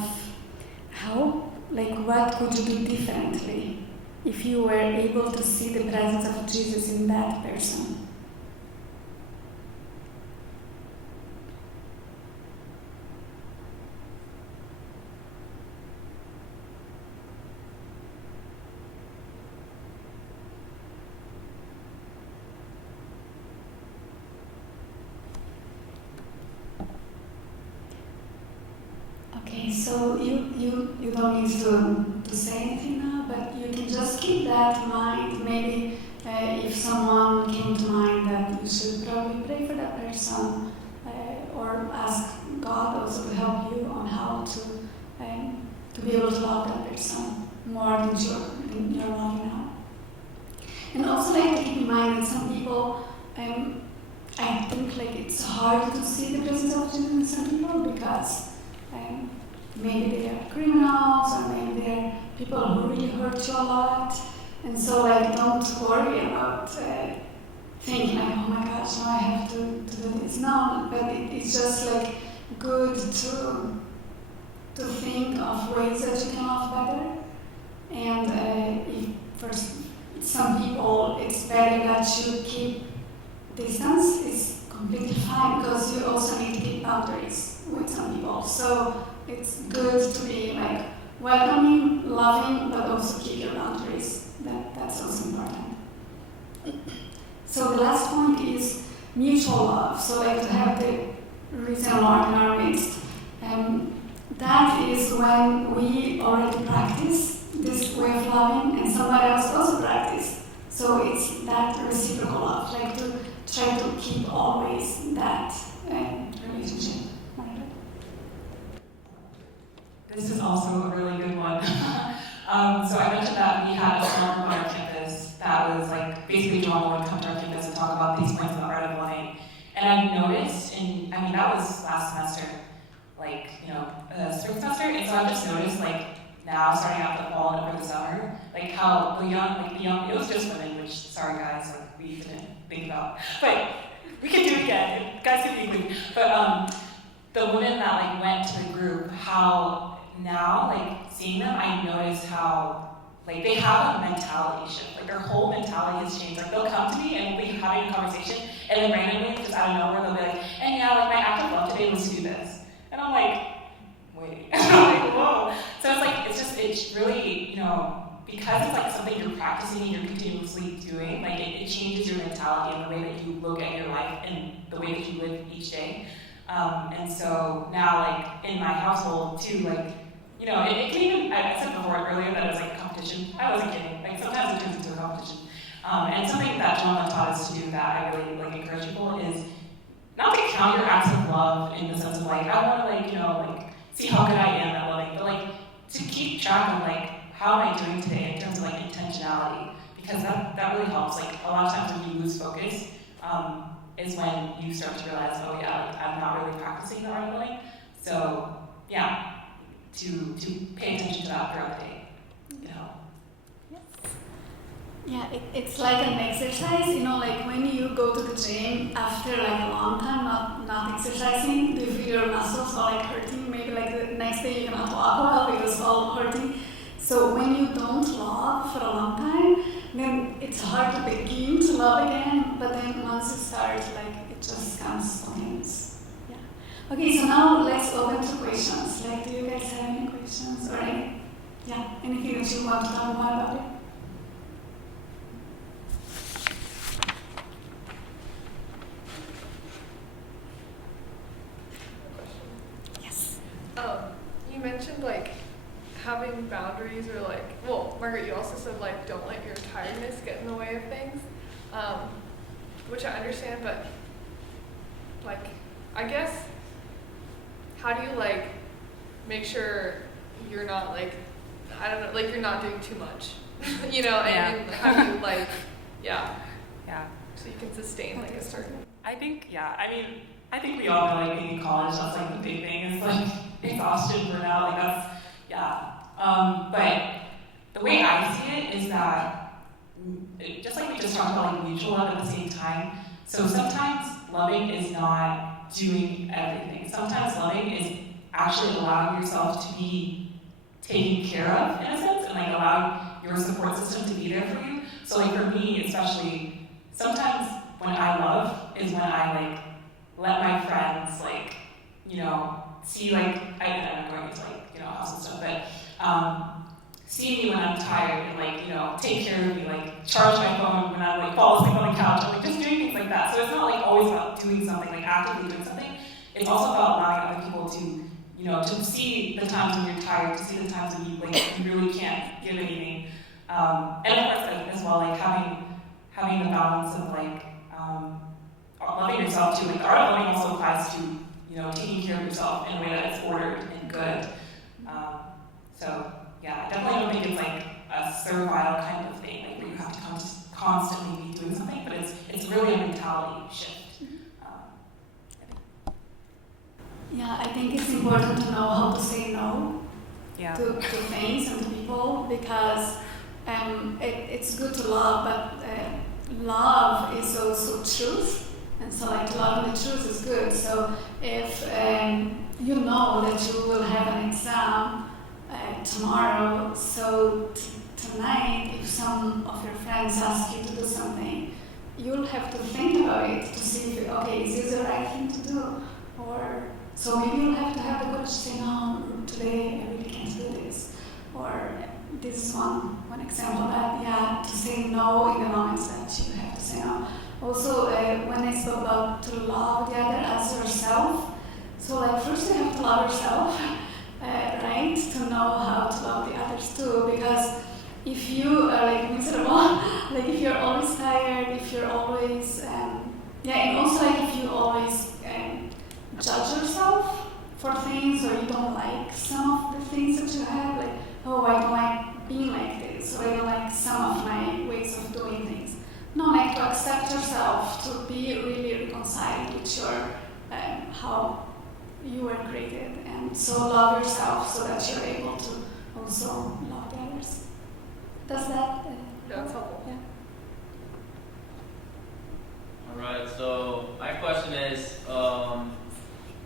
what could you do differently if you were able to see the presence of Jesus in that person? Okay, so you don't need to say anything now, but you can just keep that in mind. Maybe if someone came to mind that you should probably pray for that person, or ask God also to help you on how to be able to love that person more than you're loving now. And also like to keep in mind that some people, I think like it's hard to see the presence of Jesus in some people because maybe they are criminals or maybe they are people who really hurt you a lot. And so like don't worry about thinking like, oh my gosh, now I have to do this. No, but it's just like good to think of ways that you can love better. And if for some people it's better that you keep distance, it's completely fine because you also need to keep boundaries with some people. So it's good to be like welcoming, loving, but also keep your boundaries. That's also important. So the last point is mutual love. So like to have the risen Lord in our midst. That is when we already practice this way of loving and somebody else also practice. So it's that reciprocal love, like to try to keep always that relationship. This is also a really good one. So I mentioned that we had a small group on our campus that was like, basically Joelma would come to our campus and talk about these points of the art of loving. And I've noticed, that was last semester, spring semester, and so I've just noticed now, starting out the fall and over the summer, how the young, it was just women, which, sorry guys, we didn't think about, but we can do it again, guys can think with me. But the women that went to the group, how now, seeing them, I noticed how, they have a mentality shift. Their whole mentality has changed. They'll come to me and we'll be having a conversation, and then randomly, just out of nowhere, they'll be like, and yeah, my act of love today was to do this. And I'm like, wait. I'm like, whoa. So it's really, because it's something you're practicing and you're continuously doing, it changes your mentality and the way that you look at your life and the way that you live each day. And so now, in my household too, it can even, I said before earlier that it was a competition. I wasn't kidding. Sometimes it turns into a competition. And something that Joelma taught us to do that I really encourage people is not to count your acts of love in the sense of I want to see how good I am at loving, but to keep track of how am I doing today in terms of intentionality, because that really helps. A lot of times when you lose focus, is when you start to realize, oh yeah, I'm not really practicing the art of loving. So yeah, to pay attention to that throughout the day, Yes. Yeah, it's like an exercise, when you go to the gym after a long time not exercising, do you feel your muscles are hurting? Maybe the next day you cannot walk well because it's all hurting. So when you don't love for a long time, then it's hard to begin to love again, but then once you start, it just comes spontaneous. Yeah. Okay, so now let's open to questions. Do you guys have any questions or anything that you want to talk more about it? Yes. You mentioned having boundaries or Margaret, you also said don't let your tiredness get in the way of things, which I understand, but I guess how do you make sure you're not I don't know, you're not doing too much, and how do you yeah, so you can sustain a certain. I think we all know being in college, that's the big thing is exhaustion, burnout, that's but the way I see it is that just we just talked about mutual love at the same time. So sometimes loving is not doing everything. Sometimes loving is actually allowing yourself to be taken care of in a sense, and allowing your support system to be there for you. So like for me, especially, sometimes when I love is when I like let my friends like, see like, I'm not going into like, house and stuff, but see me when I'm tired and like, take care of me, like charge my phone when I like fall asleep on the couch, and like just doing things like that. So it's not like always about doing something, like actively doing something. It's also about allowing other people to, to see the times when you're tired, to see the times when you really can't give anything. And of course, like, as well, like having the balance of like loving yourself too. Like the art of loving also applies to taking care of yourself in a way that is ordered and good. So yeah, I definitely don't think it's like a servile kind of thing, like where you have to constantly be doing something, but it's really a mentality shift. Yeah, I think it's important to know how to say no Yeah. to things and to people, because it's good to love, but love is also truth. And so like to love in the truth is good. So if you know that you will have an exam tomorrow, so tonight if some of your friends ask you to do something, you'll have to think about it to see if, okay, is this the right thing to do? Or so maybe you'll have to have the courage to say, no, today I really can't do this. Or this is one example that, yeah, to say no in the moments that you have to say no. Also, when I spoke about to love the other as yourself, so like first you have to love yourself, right? To know how to love the others too, because if you are like miserable, like if you're always tired, if you're always, and also like if you always judge yourself for things, or you don't like some of the things that you have, like, oh, I don't like being like this, or I don't like some of my ways of doing things. No, like to accept yourself, to be really reconciled with your, how you were created, and so love yourself so that you're able to also love the others. Does that? That's helpful. Yeah. All right. So my question is,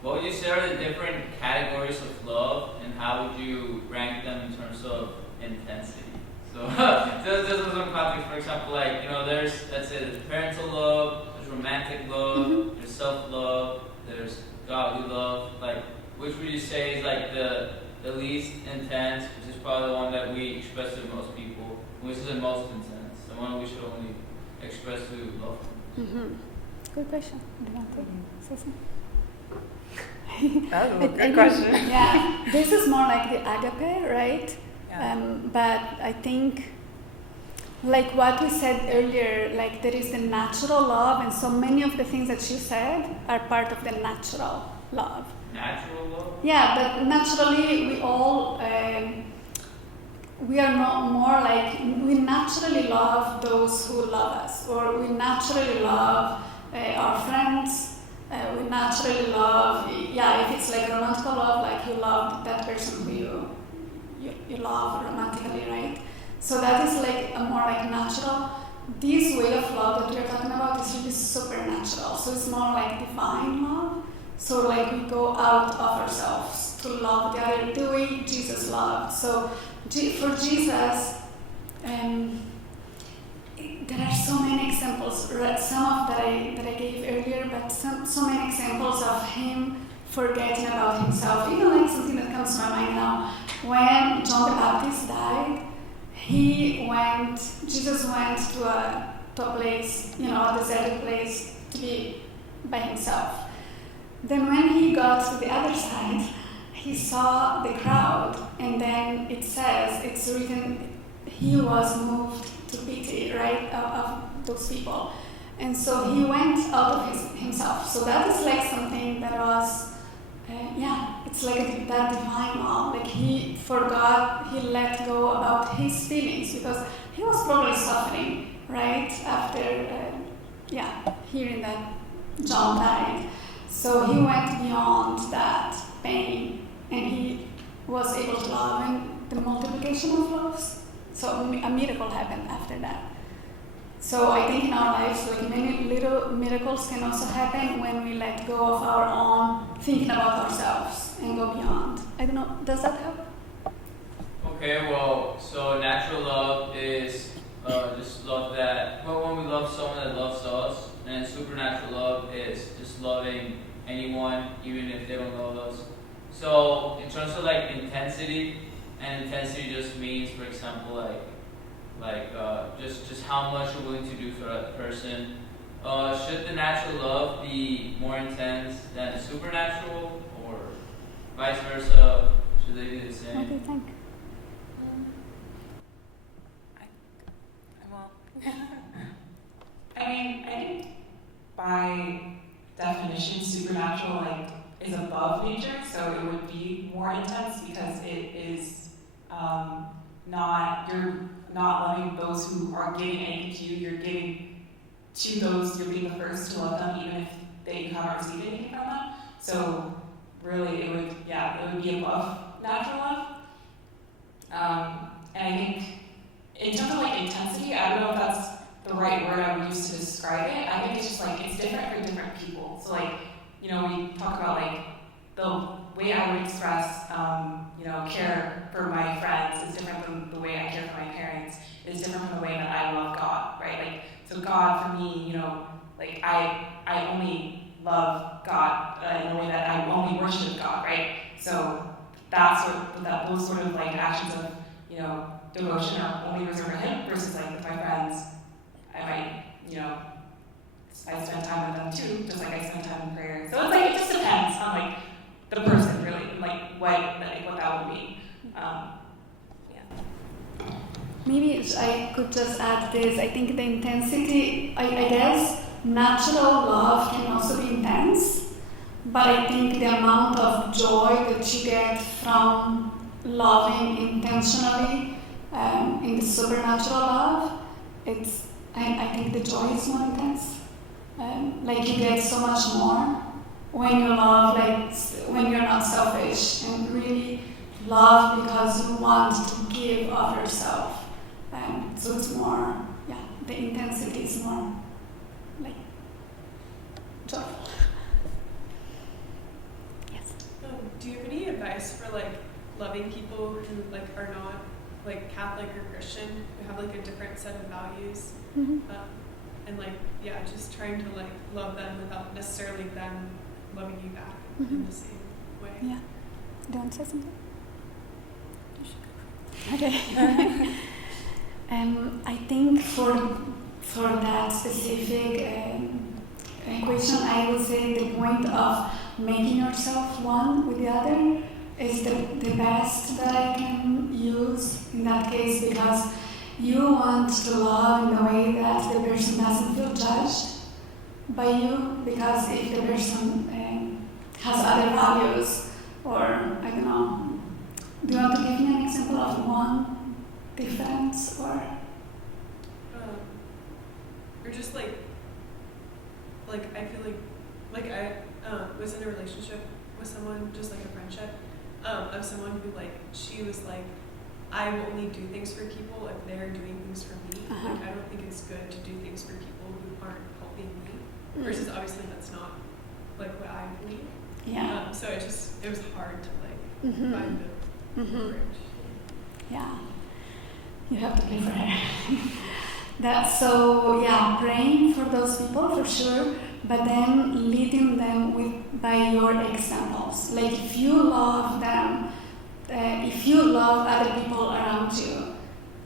what would you say are the different categories of love, and how would you rank them in terms of intensity? So just in some context, for example, like, there's, let's say, there's parental love, there's romantic love, there's self-love, there's godly love. Like, which would you say is like the least intense, which is probably the one that we express to most people, which is the most intense, the one we should only express to loved ones? Good question. Do you want to say something? That was a good question. Yeah, this is more like the agape, right? Yeah. But I think, like what we said earlier, like there is the natural love, and so many of the things that you said are part of the natural love. Natural love? Yeah, but naturally we all, we are not more like, we naturally love those who love us, or we naturally love our friends. We naturally love, if it's like romantic love, like you love that person who you love romantically, right? So that is like a more like natural. This way of love that we're talking about is really supernatural. So it's more like divine love. So like we go out of ourselves to love the other the way Jesus loved. So for Jesus, there are so many examples, some of that I gave earlier, but so many examples of him forgetting about himself. Even like something that comes to my mind now, when John the Baptist died, Jesus went to a place, a deserted place to be by himself. Then when he got to the other side, he saw the crowd, and then it says, it's written, he was moved to pity, right, of those people. And so he went out of himself. So that is like something that was, it's like that divine love. Like he forgot, he let go about his feelings, because he was probably suffering, right, after, hearing that John died. So he went beyond that pain, and he was able to love, and the multiplication of loves. So a miracle happened after that. So I think in our lives, like many little miracles can also happen when we let go of our own thinking about ourselves and go beyond. I don't know, does that help? Okay, well, so natural love is just love that, well, when we love someone that loves us, and supernatural love is just loving anyone, even if they don't love us. So, in terms of like intensity, and intensity just means, for example, just how much you're willing to do for that person. Should the natural love be more intense than the supernatural, or vice versa? Should they be the same? What do you think? Well, I mean, I think by definition, supernatural is above nature, so it would be more intense because it is you're not loving those who are giving anything to you. You're giving to those. You're being the first to love them, even if you haven't received anything from them. So really, it would be above natural love. And I think in terms of intensity, I don't know if that's the right word I would use to describe it. I think it's just it's different for different people. So we talk about the way I would express care for my friends is different from the way I care for my parents. Is different from the way that I love God, right? So God for me, I only love God in a way that I only worship God, right? So those sort of actions of devotion are only reserved for Him versus with my friends, I might I spend time with them too, just like I spend time in prayer. So it just depends on the person really, and what that would be. Maybe I could just add this. I think the intensity, I guess, natural love can also be intense, but I think the amount of joy that you get from loving intentionally in the supernatural love, I think the joy is more intense. You get so much more when you love, when you're not selfish and really love because you want to give of yourself. So it's more, the intensity is more joyful. Yes. Do you have any advice for loving people who are not Catholic or Christian, who have a different set of values? Mm-hmm. And just trying to love them without necessarily them loving you back Mm-hmm. in the same way. Yeah. Do you want to say something? Okay. I think for that specific question, I would say the point of making yourself one with the other is the best that I can use in that case, because you want to love in a way that the person doesn't feel judged by you, because if the person has other values, or I don't know, do you want to give me an example of one difference, or just I feel I was in a relationship with someone, just a friendship, of someone who she was I only do things for people if they're doing things for me. Uh-huh. I don't think it's good to do things for people who aren't helping me. Versus obviously that's not what I believe. yeah. So it was hard to Mm-hmm. find the Mm-hmm. courage. Yeah, you have to pray for her. Praying for those people for sure, but then leading them by your examples. If you love them, if you love other people around you,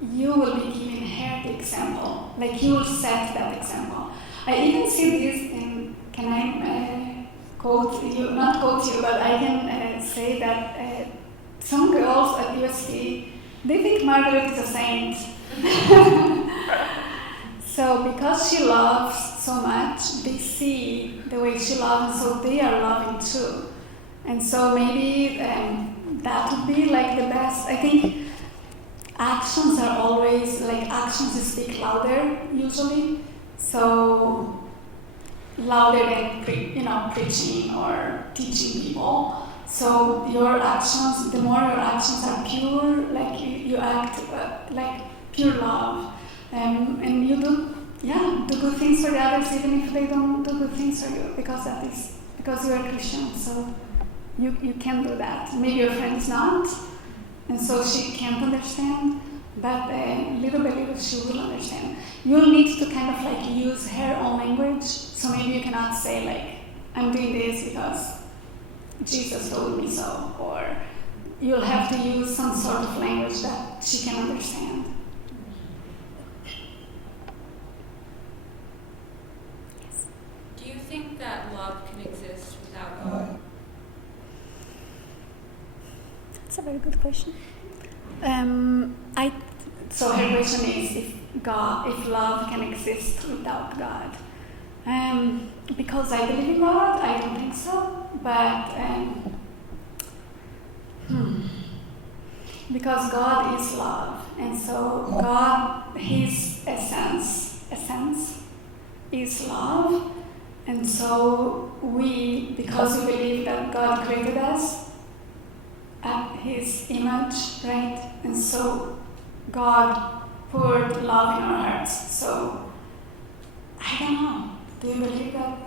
you will be giving her the example. You will set that example. I even see this in, can I quote you, not quote you, but I can say that some girls at USC, they think Margaret is a saint. So because she loves so much, they see the way she loves, so they are loving too. And so maybe that would be the best. I think actions are always, actions speak louder usually. So louder than preaching or teaching people. So your actions, the more your actions are pure, you act pure love, and you do good things for the others, even if they don't do good things for you, because you are Christian. So you can do that. Maybe your friend is not, and so she can't understand, but little by little she will understand. You'll need to kind of like use her own language, so maybe you cannot say like, I'm doing this because Jesus told me so, or you'll have to use some sort of language that she can understand. Yes. Do you think that love can exist without God? That's a very good question. So her question is if love can exist without God. Because I believe in God, I don't think so. But because God is love, and so God, His essence is love, and so because we believe that God created us at His image, right? And so God poured love in our hearts. So I don't know. Do you believe that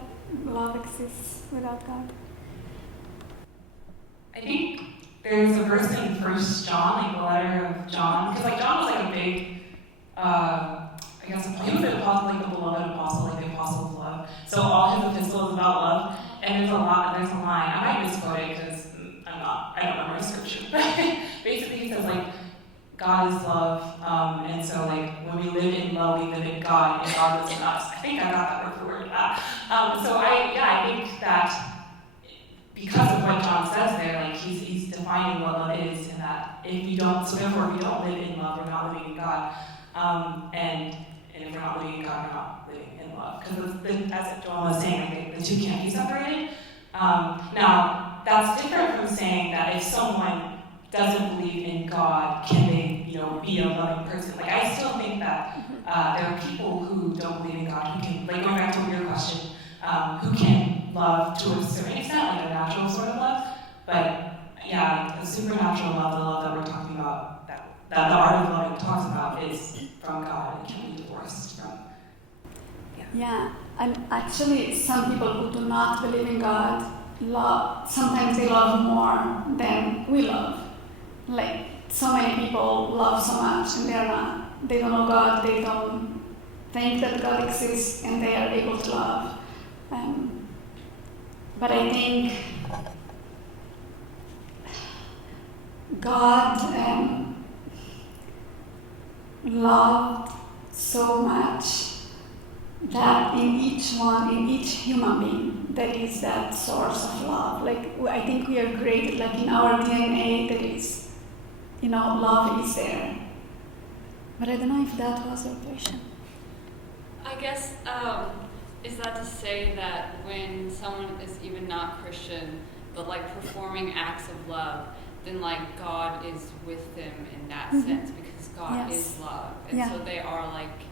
love exists without God? I think there's a verse in First John, like the letter of John, because like John was like a big, I guess he was an apostle, like the beloved apostle, like the apostle of love. So all his epistles about love, and there's a line. I might misquote it because I don't remember the scripture, but basically he says like God is love, and so like when we live in love, we live in God, and God lives in us. I think I got that word for word. So I think that because of what John says there, like he's defining what love is, and that if we don't, so therefore if we don't live in love, we're not living in God, and if we're not living in God, we're not living in love. Because as Joelma was saying, like the two can't be separated. Now that's different from saying that if someone doesn't believe in God, can they, be a loving person? Like I still think that there are people who don't believe in God who can, like going back to your question, who can love to a certain extent, like a natural sort of love. But yeah, the supernatural love, the love that we're talking about, that the art of loving talks about, is from God and can be divorced from. Yeah, and actually some people who do not believe in God sometimes they love more than we love. Like so many people love so much and they don't know God, they don't think that God exists, and they are able to love. But I think God loved so much that in each human being, there is that source of love. Like I think we are created, like in our DNA, there is, love is there. But I don't know if that was your question. I guess, is that to say that when someone is even not Christian, but like performing acts of love, then like God is with them in that sense, because God is love. And so they are like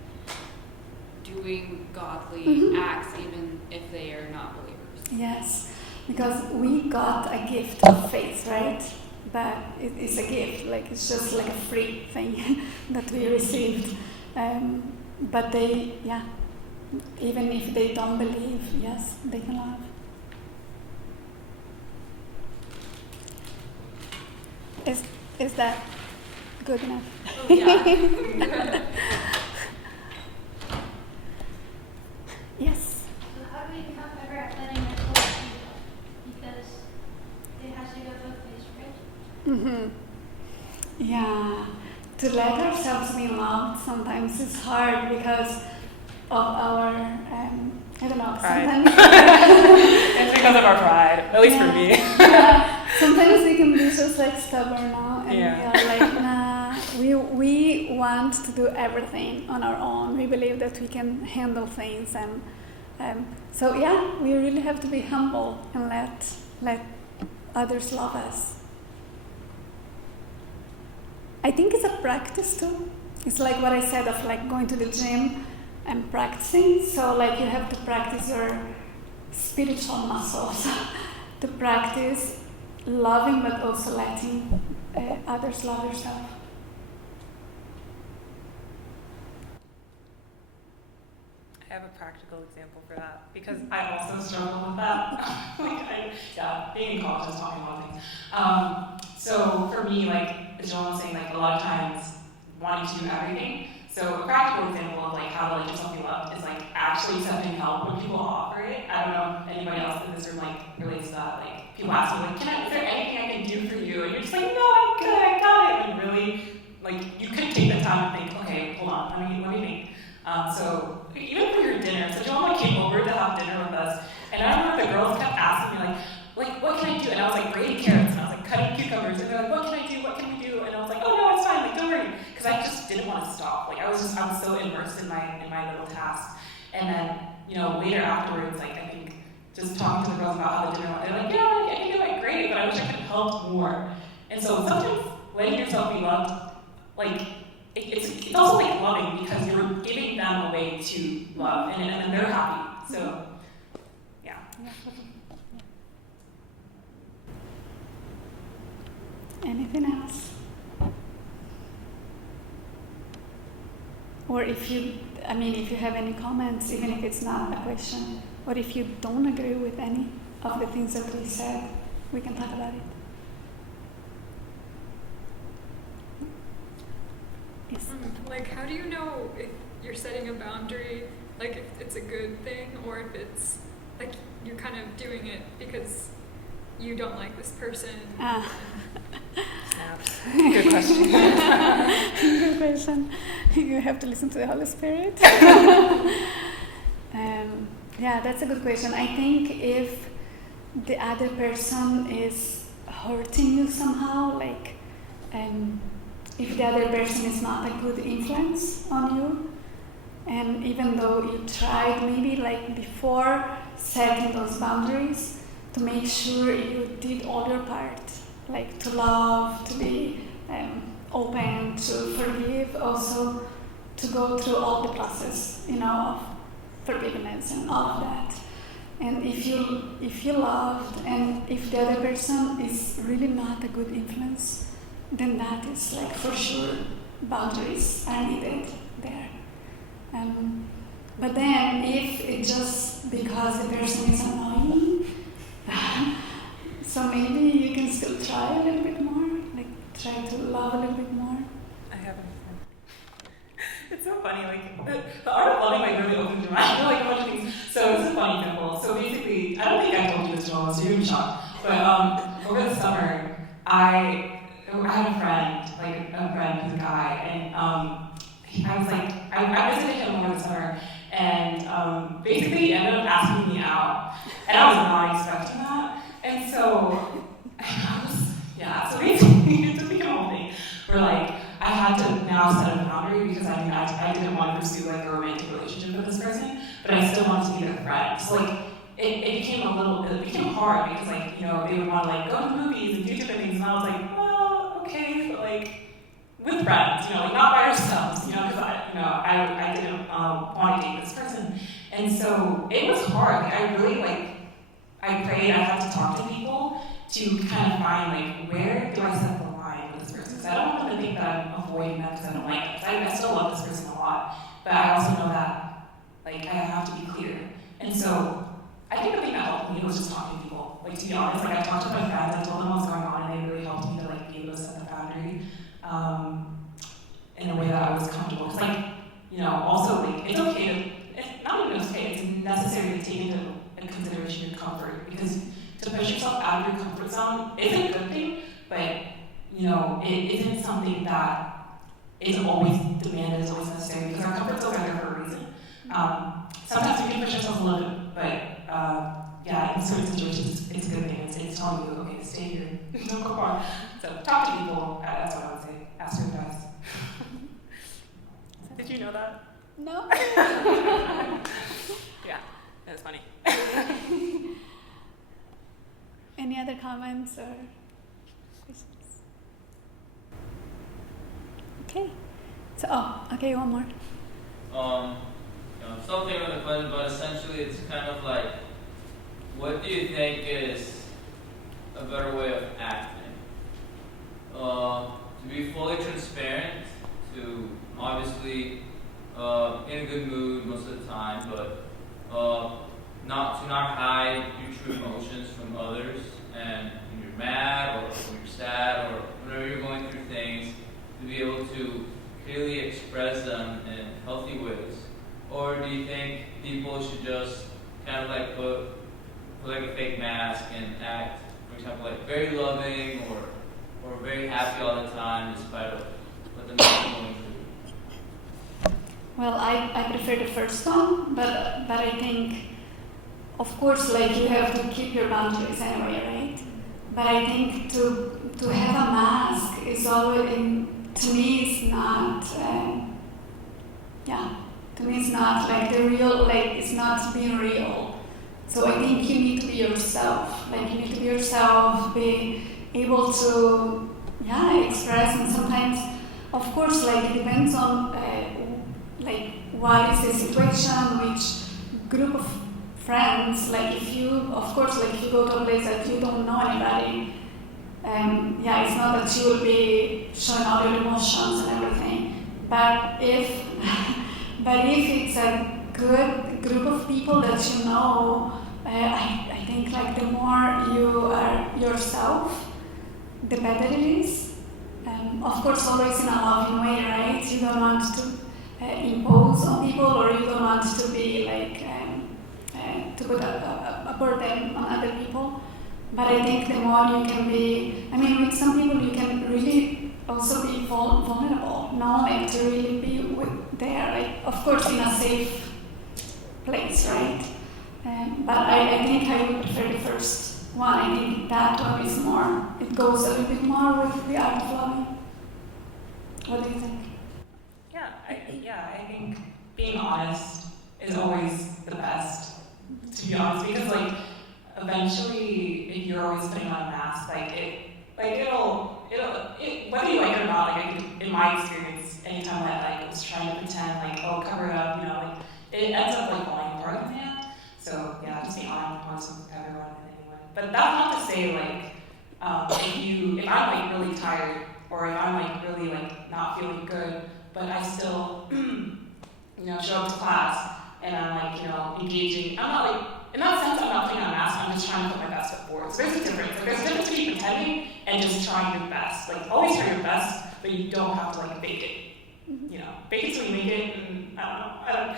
doing godly acts even if they are not believers. Yes, because we got a gift of faith, right? But it's a gift, like it's just like a free thing that we received. But even if they don't believe, yes, they can love. Is that good enough? Oh, yeah. Yes. So how do we become better at letting our soul be loved? Because it has to go both ways, right? Yeah. To let ourselves be loved sometimes is hard because of our, I don't know, Pride. sometimes. It's because of our pride, at least for me. Yeah. Sometimes we can be just like stubborn now, and we are like, nah, we want to do everything on our own. We believe that we can handle things, and so we really have to be humble and let others love us. I think it's a practice too. It's like what I said of like going to the gym and practicing. So like you have to practice your spiritual muscles to practice loving, but also letting others love yourself. I have a practical example for that because I also struggle with that. Being in college, I was talking about things. So for me, like as Joel was saying, like a lot of times wanting to do everything. So a practical example of like how to let yourself be loved is like actually accepting help when people offer it. I don't know if anybody else in this room like relates to that. Like people ask you like, is there anything I can do for you? And you're just like, no, I'm good, I got it. And really, like you could take the time and think, okay, hold on, let me think. So even for your dinner, so Joelma came over to have dinner with us, and I remember the girls kept asking me like, what can I do? And I was like grating carrots, and I was like cutting cucumbers, and they're like, what can I do? What can we do? And I was like, oh no, it's fine, like don't worry, because I just didn't want to stop. Like I was so immersed in my little task. And then later afterwards, like I think just talking to the girls about how the dinner went, they're like, yeah, I think it went great, but I wish I could have helped more. And so sometimes letting yourself be loved, like it's also like loving because you're giving them a way to love, and they're happy. So yeah. Anything else? Or if you have any comments, even if it's not a question, or if you don't agree with any of the things that we said, we can talk about it. Yes. Like, how do you know if you're setting a boundary, like if it's a good thing, or if it's like you're kind of doing it because you don't like this person? Snaps. Good question. Good question. You have to listen to the Holy Spirit. Yeah, that's a good question. I think if the other person is hurting you somehow, like if the other person is not a good influence on you, and even though you tried maybe like before setting those boundaries to make sure you did all your part, like to love, to be open, to forgive, also to go through all the process, of forgiveness and all of that. And if you loved, and if the other person is really not a good influence, then that is like for sure boundaries are needed there. But then if it's just because the person is annoying, so maybe you can still try a little bit more, like try to love a little bit more. I haven't. It's so funny, like the art of loving like really opens your mind. Like a bunch of things. So it's a funny example. So basically, I don't think I told you this, Joel, so you're gonna be shocked. But over the summer, I had a friend who's a guy, and I visited him over the summer, and basically he ended up asking me out, and I was not expecting that, and so so basically it just became a whole thing where like I had to now set a boundary because I didn't want to pursue like a romantic relationship with this person, but I still wanted to be their friend. So like it became hard because like they would want to like go to the movies and do different things, and I was like, well, okay, but like with friends, like not by ourselves, because I didn't want to date this person, and so it was hard. Like I really I prayed. I had to talk to people to kind of find like where do I set the line with this person, because I don't want them to think that I'm avoiding them because I don't like them. I still love this person a lot, but I also know that like I have to be clear, and so I think the thing that helped me was just talking to people. Like to be honest, like I talked to my friends, I told them what's going on, and they really helped me to like be able to set the boundary in a way that I was comfortable. Because also like it's okay to, it's not even okay, it's necessary to take into consideration your comfort, because to push yourself out of your comfort zone is a good thing, but it isn't something that is always demanded, is always necessary, because our comfort zones are there for a reason. Sometimes we can push ourselves a little bit, but in certain situations it's a good thing. It's telling you, okay, stay here, don't go far. So talk to people, that's what I would say. Ask your advice. Did you know that? No. Yeah, that was funny. Any other comments or questions? Okay. So, okay, one more. Something with the question, but essentially it's kind of like, what do you think is a better way of acting? To be fully transparent, to obviously in a good mood most of the time, but not hide your true emotions from others, and when you're mad or when you're sad or whenever you're going through things, kind of like put like a fake mask and act, for example, like very loving or very happy all the time despite of what the man is going through? Well, I prefer the first one, but I think, of course, like you have to keep your boundaries anyway, right? But I think to have a mask is always, to me, it's not, to me it's not like the real, like it's not being real. So I think you need to be yourself. Like you need to be yourself, be able to, express, and sometimes, of course, like it depends on like what is the situation, which group of friends. Like if you, of course, like if you go to a place that you don't know anybody, it's not that you will be showing all your emotions and everything. But if it's a good group of people that you know, I think like the more you are yourself, the better it is. Of course, always in a loving way, right? You don't want to impose on people, or you don't want to be like to put a burden on other people. But I think the more you can be, with some people you can really also be vulnerable, like to really be there, like of course in a safe place, right? But I think I would prefer the first one. I think that one is more, it goes a little bit more with the art of loving. What do you think? I think being honest is always the best, to be honest, because like eventually if you're always putting on a mask, it'll whether you like it or not, like I think in my experience, anytime I was trying to pretend cover it up, like it ends up like falling apart in the end. So just be honest with everyone and anyone. But that's not to say if I'm like really tired, or if I'm like really like not feeling good, but I still show up to class and I'm like engaging. I'm not like, in that sense, I'm not putting on a mask. I'm just trying to put my best foot forward. So there's a difference. Like there's a difference between pretending and just trying your best. Like always try your best, but you don't have to like fake it. Fake it till you make it. And I don't.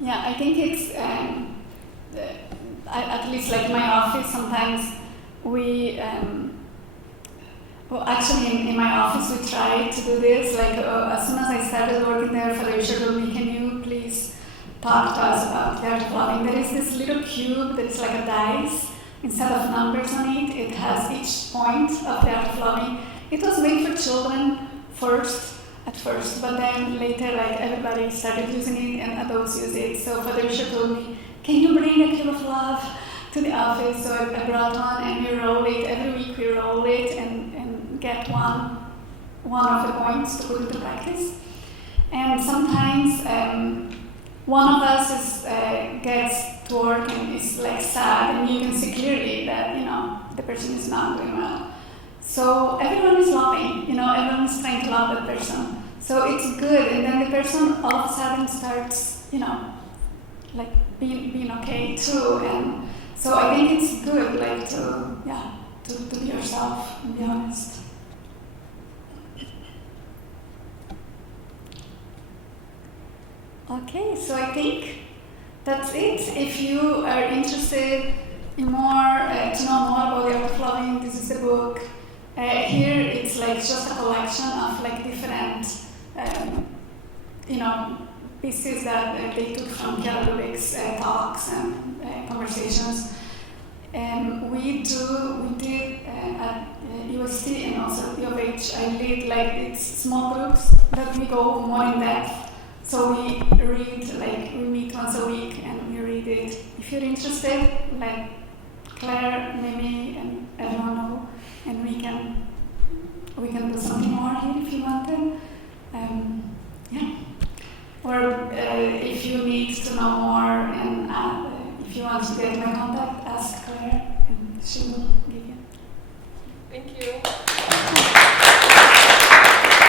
Yeah, I think it's at least like my office. Sometimes we. Well, actually, in my office, we try to do this. Like, as soon as I started working there, Felicia told me, "Can you please talk to us about the art of loving?" There is this little cube that's like a dice. Instead of numbers on it, it has each point of the art of loving. It was made for children at first, but then later, like everybody started using it, and adults use it. So Felicia told me, "Can you bring a cube of love to the office?" So I brought one, and we roll it every week. We roll it and get one of the points to put into practice. And sometimes one of us gets to work and is like sad, and you can see clearly that the person is not doing well. So everyone is loving, everyone is trying to love that person. So it's good, and then the person all of a sudden starts, like being okay too. And so I think it's good, like to be yourself and be honest. Okay, so I think that's it. If you are interested in more, to know more about the art of loving, this is the book. Here it's like just a collection of like different, pieces that they took from Kiara Lubick's talks and conversations. We did at UST and also at U of H, I lead like it's small groups that we go more in depth. So we read, we meet once a week and we read it. If you're interested, let Claire, Mimi, and everyone know, and we can do something more here if you want to. Or if you need to know more, and if you want to get my contact, ask Claire, and she will give you. Thank you.